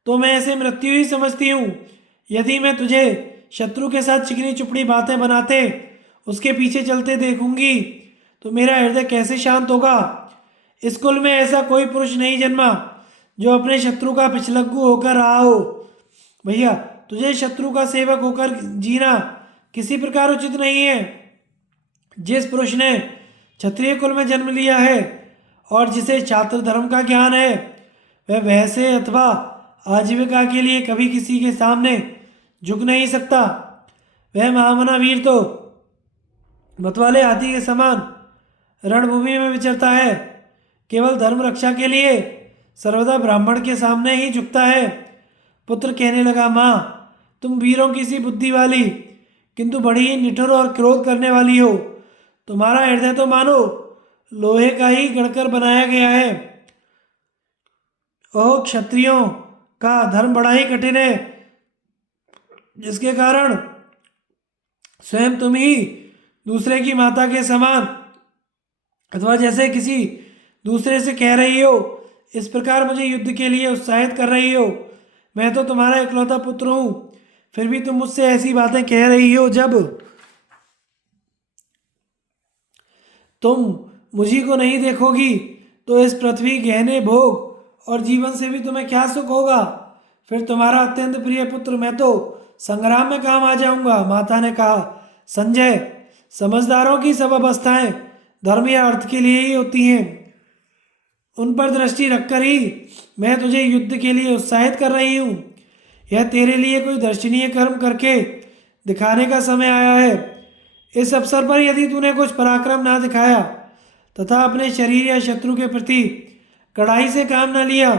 तो मैं ऐसे मृत्यु ही समझती हूँ। यदि मैं तुझे शत्रु के साथ चिकनी चुपड़ी बातें बनाते उसके पीछे चलते देखूंगी तो मेरा हृदय कैसे शांत होगा? इस कुल में ऐसा कोई पुरुष नहीं जन्मा जो अपने शत्रु का पिछलग्गू होकर रहा हो। भैया, तुझे शत्रु का सेवक होकर जीना किसी प्रकार उचित नहीं है। जिस पुरुष ने क्षत्रिय कुल में जन्म लिया है और जिसे छात्र धर्म का ज्ञान है, वह वैसे अथवा आजीविका के लिए कभी किसी के सामने झुक नहीं सकता। वह महामना वीर तो मतवाले हाथी के समान रणभूमि में विचरता है, केवल धर्म रक्षा के लिए सर्वदा ब्राह्मण के सामने ही झुकता है। पुत्र कहने लगा, माँ तुम वीरों की सी बुद्धि वाली किंतु बड़ी ही निठुर और क्रोध करने वाली हो। तुम्हारा हृदय तो मानो लोहे का ही गढ़कर बनाया गया है। ओह क्षत्रियों का धर्म बड़ा ही कठिन है, जिसके कारण स्वयं तुम ही दूसरे की माता के समान अथवा जैसे किसी दूसरे से कह रही हो, इस प्रकार मुझे युद्ध के लिए उत्साहित कर रही हो। मैं तो तुम्हारा इकलौता पुत्र हूँ, फिर भी तुम मुझसे ऐसी बातें कह रही हो। जब तुम मुझी को नहीं देखोगी तो इस पृथ्वी गहने भोग और जीवन से भी तुम्हें क्या सुख होगा। फिर तुम्हारा अत्यंत प्रिय पुत्र मैं तो संग्राम में काम आ जाऊंगा। माता ने कहा, संजय समझदारों की सब अवस्थाएं धर्म या अर्थ के लिए ही होती हैं। उन पर दृष्टि रखकर ही मैं तुझे युद्ध के लिए उत्साहित कर रही हूँ। यह तेरे लिए कोई दर्शनीय कर्म करके दिखाने का समय आया है। इस अवसर पर यदि तूने कुछ पराक्रम ना दिखाया तथा अपने शरीर या शत्रु के प्रति कड़ाई से काम न लिया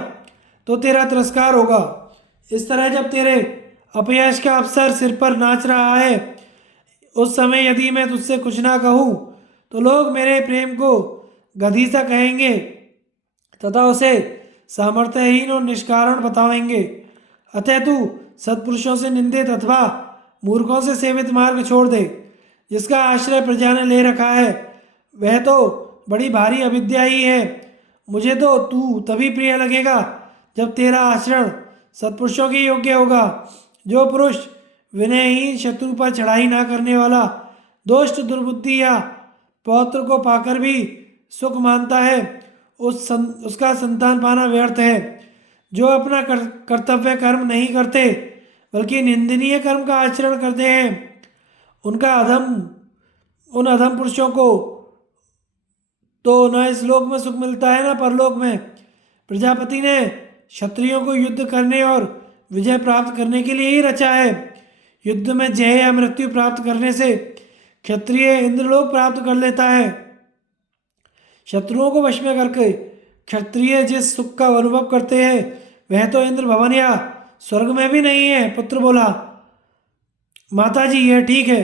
तो तेरा तिरस्कार होगा। इस तरह जब तेरे अपयश का अवसर सिर पर नाच रहा है, उस समय यदि मैं तुझसे कुछ ना कहूँ तो लोग मेरे प्रेम को गधी सा कहेंगे तथा उसे सामर्थ्यहीन और निष्कारण बताएंगे। अतः तू सत्पुरुषों से निंदित अथवा मूर्खों से सेवित मार्ग छोड़ दे। जिसका आश्रय प्रजा ने ले रखा है वह तो बड़ी भारी अविद्या ही है। मुझे तो तू तभी प्रिय लगेगा जब तेरा आचरण सत्पुरुषों के योग्य होगा। जो पुरुष विनयहीन शत्रु पर चढ़ाई ना करने वाला दोष्ट दुर्बुद्धि या पौत्र को पाकर भी सुख मानता है, उसका संतान पाना व्यर्थ है। जो अपना कर्तव्य कर्म नहीं करते बल्कि निंदनीय कर्म का आचरण करते हैं, उन अधम पुरुषों को तो न इस लोक में सुख मिलता है न परलोक में। प्रजापति ने क्षत्रियों को युद्ध करने और विजय प्राप्त करने के लिए ही रचा है। युद्ध में जय या मृत्यु प्राप्त करने से क्षत्रिय इंद्रलोक प्राप्त कर लेता है। शत्रुओं को वश में करके क्षत्रिय जिस सुख का अनुभव करते हैं वह तो इंद्र भवन या स्वर्ग में भी नहीं है। पुत्र बोला, माता जी यह ठीक है,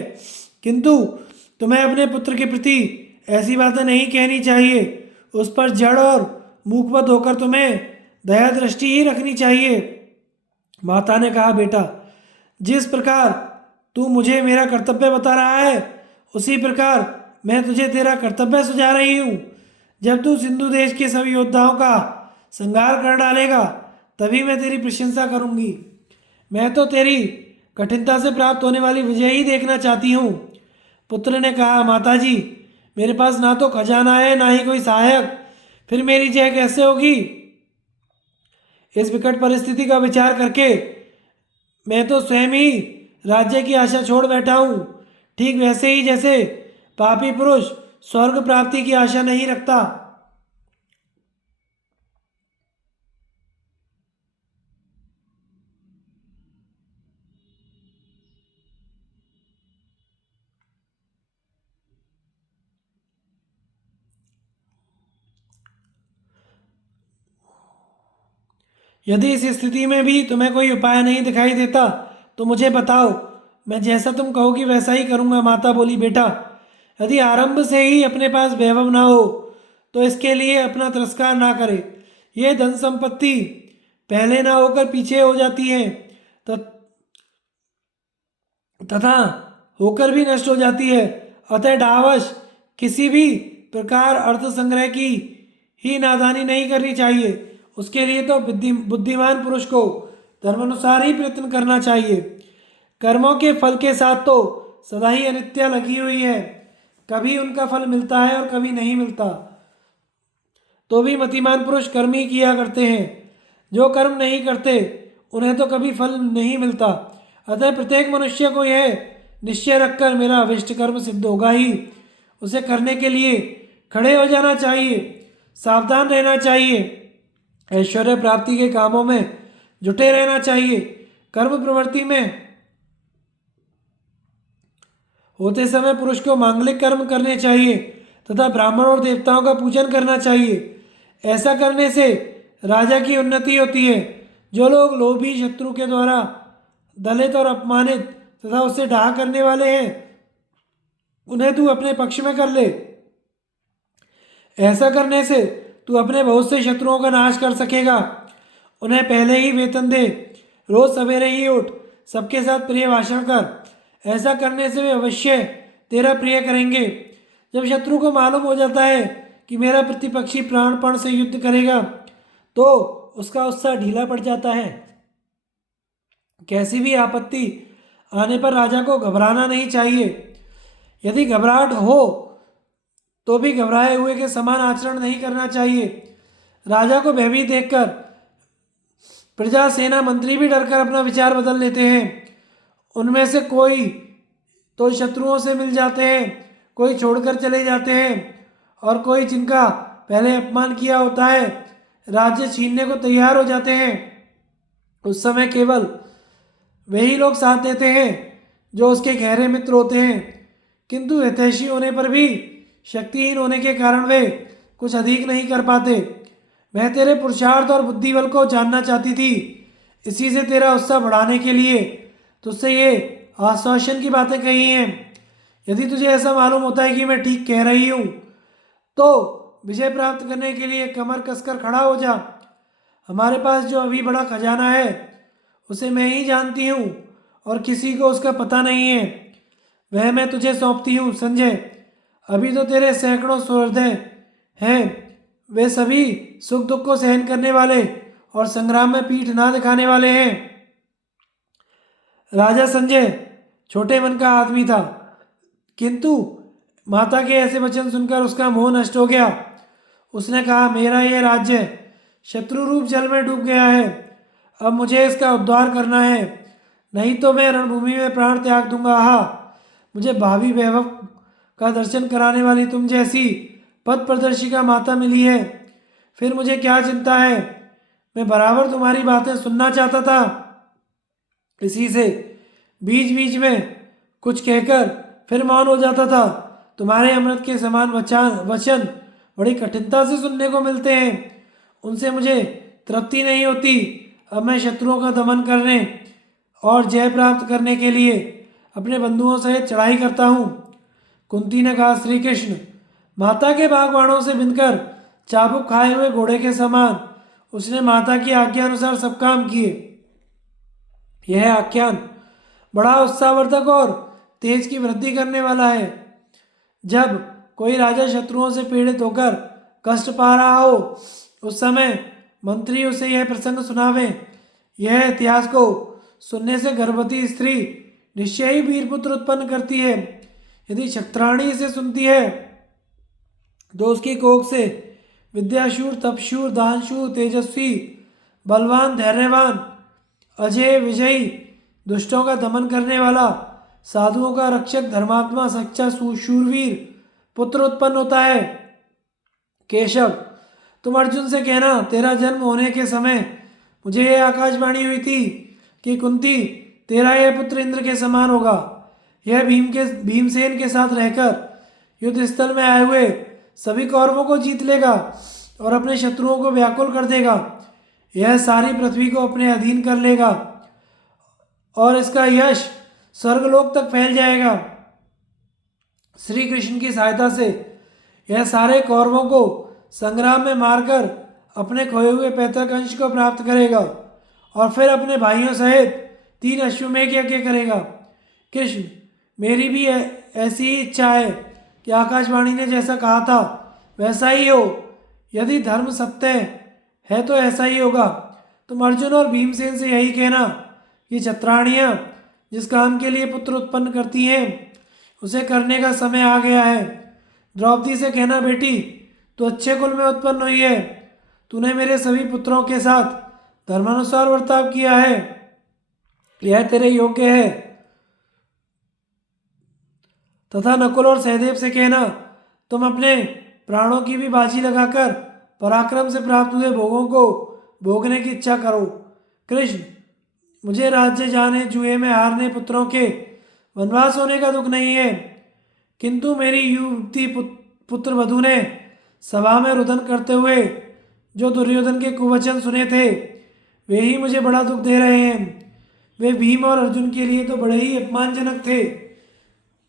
किंतु तुम्हें अपने पुत्र के प्रति ऐसी बातें नहीं कहनी चाहिए। उस पर जड़ और मूकवत होकर तुम्हें दया दृष्टि ही रखनी चाहिए। माता ने कहा, बेटा जिस प्रकार तू मुझे मेरा कर्तव्य बता रहा है उसी प्रकार मैं तुझे तेरा कर्तव्य सुझा रही हूँ। जब तू सिंधु देश के सभी योद्धाओं का संहार कर डालेगा तभी मैं तेरी प्रशंसा करूँगी। मैं तो तेरी कठिनता से प्राप्त होने वाली विजय ही देखना चाहती हूँ। पुत्र ने कहा, माता जी मेरे पास ना तो खजाना है ना ही कोई सहायक, फिर मेरी जय कैसे होगी। इस विकट परिस्थिति का विचार करके मैं तो स्वयं ही राज्य की आशा छोड़ बैठा हूँ, ठीक वैसे ही जैसे पापी पुरुष स्वर्ग प्राप्ति की आशा नहीं रखता। यदि इस स्थिति में भी तुम्हें कोई उपाय नहीं दिखाई देता तो मुझे बताओ, मैं जैसा तुम कहोगी वैसा ही करूँगा। माता बोली, बेटा यदि आरंभ से ही अपने पास वैभव ना हो तो इसके लिए अपना तिरस्कार ना करे। ये धन संपत्ति पहले ना होकर पीछे हो जाती है तथा होकर भी नष्ट हो जाती है। अतः डावश किसी भी प्रकार अर्थ संग्रह की ही नादानी नहीं करनी चाहिए। उसके लिए तो बुद्धिमान पुरुष को धर्मानुसार ही प्रयत्न करना चाहिए। कर्मों के फल के साथ तो सदा ही अनित्य लगी हुई है, कभी उनका फल मिलता है और कभी नहीं मिलता। तो भी मतिमान पुरुष कर्म ही किया करते हैं, जो कर्म नहीं करते उन्हें तो कभी फल नहीं मिलता। अतः प्रत्येक मनुष्य को यह निश्चय रखकर मेरा अभिष्ट कर्म सिद्ध होगा ही, उसे करने के लिए खड़े हो जाना चाहिए, सावधान रहना चाहिए, ऐश्वर्य प्राप्ति के कामों में जुटे रहना चाहिए। कर्म प्रवृत्ति में होते समय पुरुष को मांगलिक कर्म करने चाहिए तथा ब्राह्मण और देवताओं का पूजन करना चाहिए। ऐसा करने से राजा की उन्नति होती है। जो लोग लोभी शत्रु के द्वारा दलित और अपमानित तथा उससे डाह करने वाले हैं, उन्हें तू अपने पक्ष में कर ले। ऐसा करने से तू अपने बहुत से शत्रुओं का नाश कर सकेगा। उन्हें पहले ही वेतन दे, रोज सवेरे ही उठ, सबके साथ प्रिय भाषण कर। ऐसा करने से वे अवश्य तेरा प्रिय करेंगे। जब शत्रु को मालूम हो जाता है कि मेरा प्रतिपक्षी प्राणपण से युद्ध करेगा, तो उसका उत्साह ढीला पड़ जाता है। कैसी भी आपत्ति आने पर राजा को घबराना नहीं चाहिए। यदि घबराहट हो तो भी घबराए हुए के समान आचरण नहीं करना चाहिए। राजा को भयभीत देखकर प्रजा, सेना, मंत्री भी डरकर अपना विचार बदल लेते हैं। उनमें से कोई तो शत्रुओं से मिल जाते हैं, कोई छोड़कर चले जाते हैं, और कोई जिनका पहले अपमान किया होता है राज्य छीनने को तैयार हो जाते हैं। उस समय केवल वही लोग साथ देते हैं जो उसके गहरे मित्र होते हैं, किंतु हितैषी होने पर भी शक्तिहीन होने के कारण वे कुछ अधिक नहीं कर पाते। मैं तेरे पुरुषार्थ और बुद्धि बल को जानना चाहती थी, इसी से तेरा उत्साह बढ़ाने के लिए तुझसे ये आश्वासन की बातें कही हैं। यदि तुझे ऐसा मालूम होता है कि मैं ठीक कह रही हूँ, तो विजय प्राप्त करने के लिए कमर कसकर खड़ा हो जा। हमारे पास जो अभी बड़ा खजाना है उसे मैं ही जानती हूँ और किसी को उसका पता नहीं है। वह मैं तुझे सौंपती हूँ संजय। अभी तो तेरे सैकड़ों सहृदय हैं, वे सभी सुख दुख को सहन करने वाले और संग्राम में पीठ ना दिखाने वाले हैं। राजा संजय छोटे मन का आदमी था, किंतु माता के ऐसे वचन सुनकर उसका मोह नष्ट हो गया। उसने कहा, मेरा यह राज्य शत्रु रूप जल में डूब गया है, अब मुझे इसका उद्धार करना है, नहीं तो मैं रणभूमि में प्राण त्याग दूंगा। मुझे भावी वैभव का दर्शन कराने वाली तुम जैसी पथ प्रदर्शिका माता मिली है, फिर मुझे क्या चिंता है। मैं बराबर तुम्हारी बातें सुनना चाहता था, इसी से बीच बीच में कुछ कहकर फिर मौन हो जाता था। तुम्हारे अमृत के समान वचन बड़ी कठिनता से सुनने को मिलते हैं, उनसे मुझे तृप्ति नहीं होती। अब मैं शत्रुओं का दमन करने और जय प्राप्त करने के लिए अपने बंधुओं सहित चढ़ाई करता हूँ। कुंती ने कहा, श्री कृष्ण, माता के बागवानों से बिनकर चाबुक खाए हुए घोड़े के समान उसने माता की आज्ञा अनुसार सब काम किए। यह आख्यान बड़ा उत्साहवर्धक और तेज की वृद्धि करने वाला है। जब कोई राजा शत्रुओं से पीड़ित होकर कष्ट पा रहा हो, उस समय मंत्री उसे यह प्रसंग सुनावे। यह इतिहास को सुनने से गर्भवती स्त्री निश्चय ही वीरपुत्र उत्पन्न करती है। यदि क्षत्राणी इसे सुनती है तो उसकी कोख से विद्याशूर, तपशूर, दानशूर, तेजस्वी, बलवान, धैर्यवान, अजय, विजयी, दुष्टों का दमन करने वाला, साधुओं का रक्षक, धर्मात्मा, सच्चा शूरवीर पुत्र उत्पन्न होता है। केशव, तुम अर्जुन से कहना, तेरा जन्म होने के समय मुझे यह आकाशवाणी हुई थी कि कुंती, तेरा यह पुत्र इंद्र के समान होगा। यह भीमसेन के साथ रहकर युद्ध स्थल में आए हुए सभी कौरवों को जीत लेगा और अपने शत्रुओं को व्याकुल कर देगा। यह सारी पृथ्वी को अपने अधीन कर लेगा और इसका यश स्वर्गलोक तक फैल जाएगा। श्री कृष्ण की सहायता से यह सारे कौरवों को संग्राम में मारकर अपने खोए हुए पैतृक अंश को प्राप्त करेगा और फिर अपने भाइयों सहित 3 अश्वमेध यज्ञ करेगा। कृष्ण, मेरी भी ऐसी ही इच्छा है कि आकाशवाणी ने जैसा कहा था वैसा ही हो। यदि धर्म सत्य है तो ऐसा ही होगा। तुम अर्जुन और भीमसेन से यही कहना कि क्षत्राणियाँ जिस काम के लिए पुत्र उत्पन्न करती हैं उसे करने का समय आ गया है। द्रौपदी से कहना, बेटी, तू अच्छे कुल में उत्पन्न हुई है, तूने मेरे सभी पुत्रों के साथ धर्मानुसार बर्ताव किया है, यह तेरे योग्य है। तथा नकुल और सहदेव से कहना, तुम अपने प्राणों की भी बाजी लगाकर पराक्रम से प्राप्त हुए भोगों को भोगने की इच्छा करो। कृष्ण, मुझे राज्य जाने जुए में हारने पुत्रों के वनवास होने का दुख नहीं है, किंतु मेरी युवती पुत्र वधु ने सभा में रुदन करते हुए जो दुर्योधन के कुवचन सुने थे वे ही मुझे बड़ा दुख दे रहे हैं। वे भीम और अर्जुन के लिए तो बड़े ही अपमानजनक थे।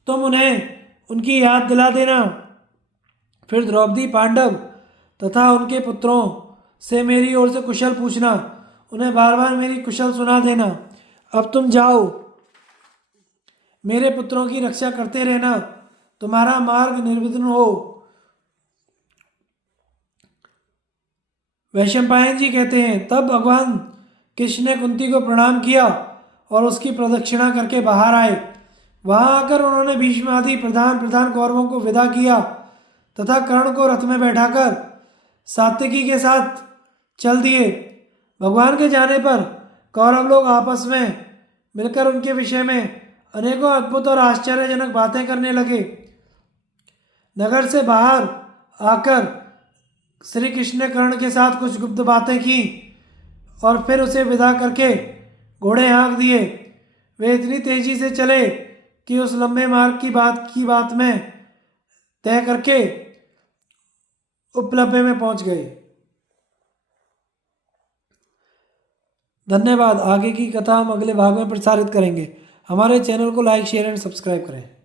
तुम उन्हें उनकी याद दिला देना। फिर द्रौपदी, पांडव तथा उनके पुत्रों से मेरी ओर से कुशल पूछना। उन्हें बार बार मेरी कुशल सुना देना। अब तुम जाओ, मेरे पुत्रों की रक्षा करते रहना। तुम्हारा मार्ग निर्विघ्न हो। वैशंपायन जी कहते हैं, तब भगवान कृष्ण ने कुंती को प्रणाम किया और उसकी प्रदक्षिणा करके बाहर आए। वहां आकर उन्होंने भीष्म आदि प्रधान प्रधान कौरवों को विदा किया तथा कर्ण को रथ में बैठाकर सात्यकी के साथ चल दिए। भगवान के जाने पर कौरव लोग आपस में मिलकर उनके विषय में अनेकों अद्भुत और आश्चर्यजनक बातें करने लगे। नगर से बाहर आकर श्री कृष्ण ने कर्ण के साथ कुछ गुप्त बातें की और फिर उसे विदा करके घोड़े हाँक दिए। वे इतनी तेजी से चले कि उस लंबे मार्ग की बात में तय करके उपलब्ध में पहुंच गए। धन्यवाद। आगे की कथा हम अगले भाग में प्रसारित करेंगे। हमारे चैनल को लाइक, शेयर एंड सब्सक्राइब करें।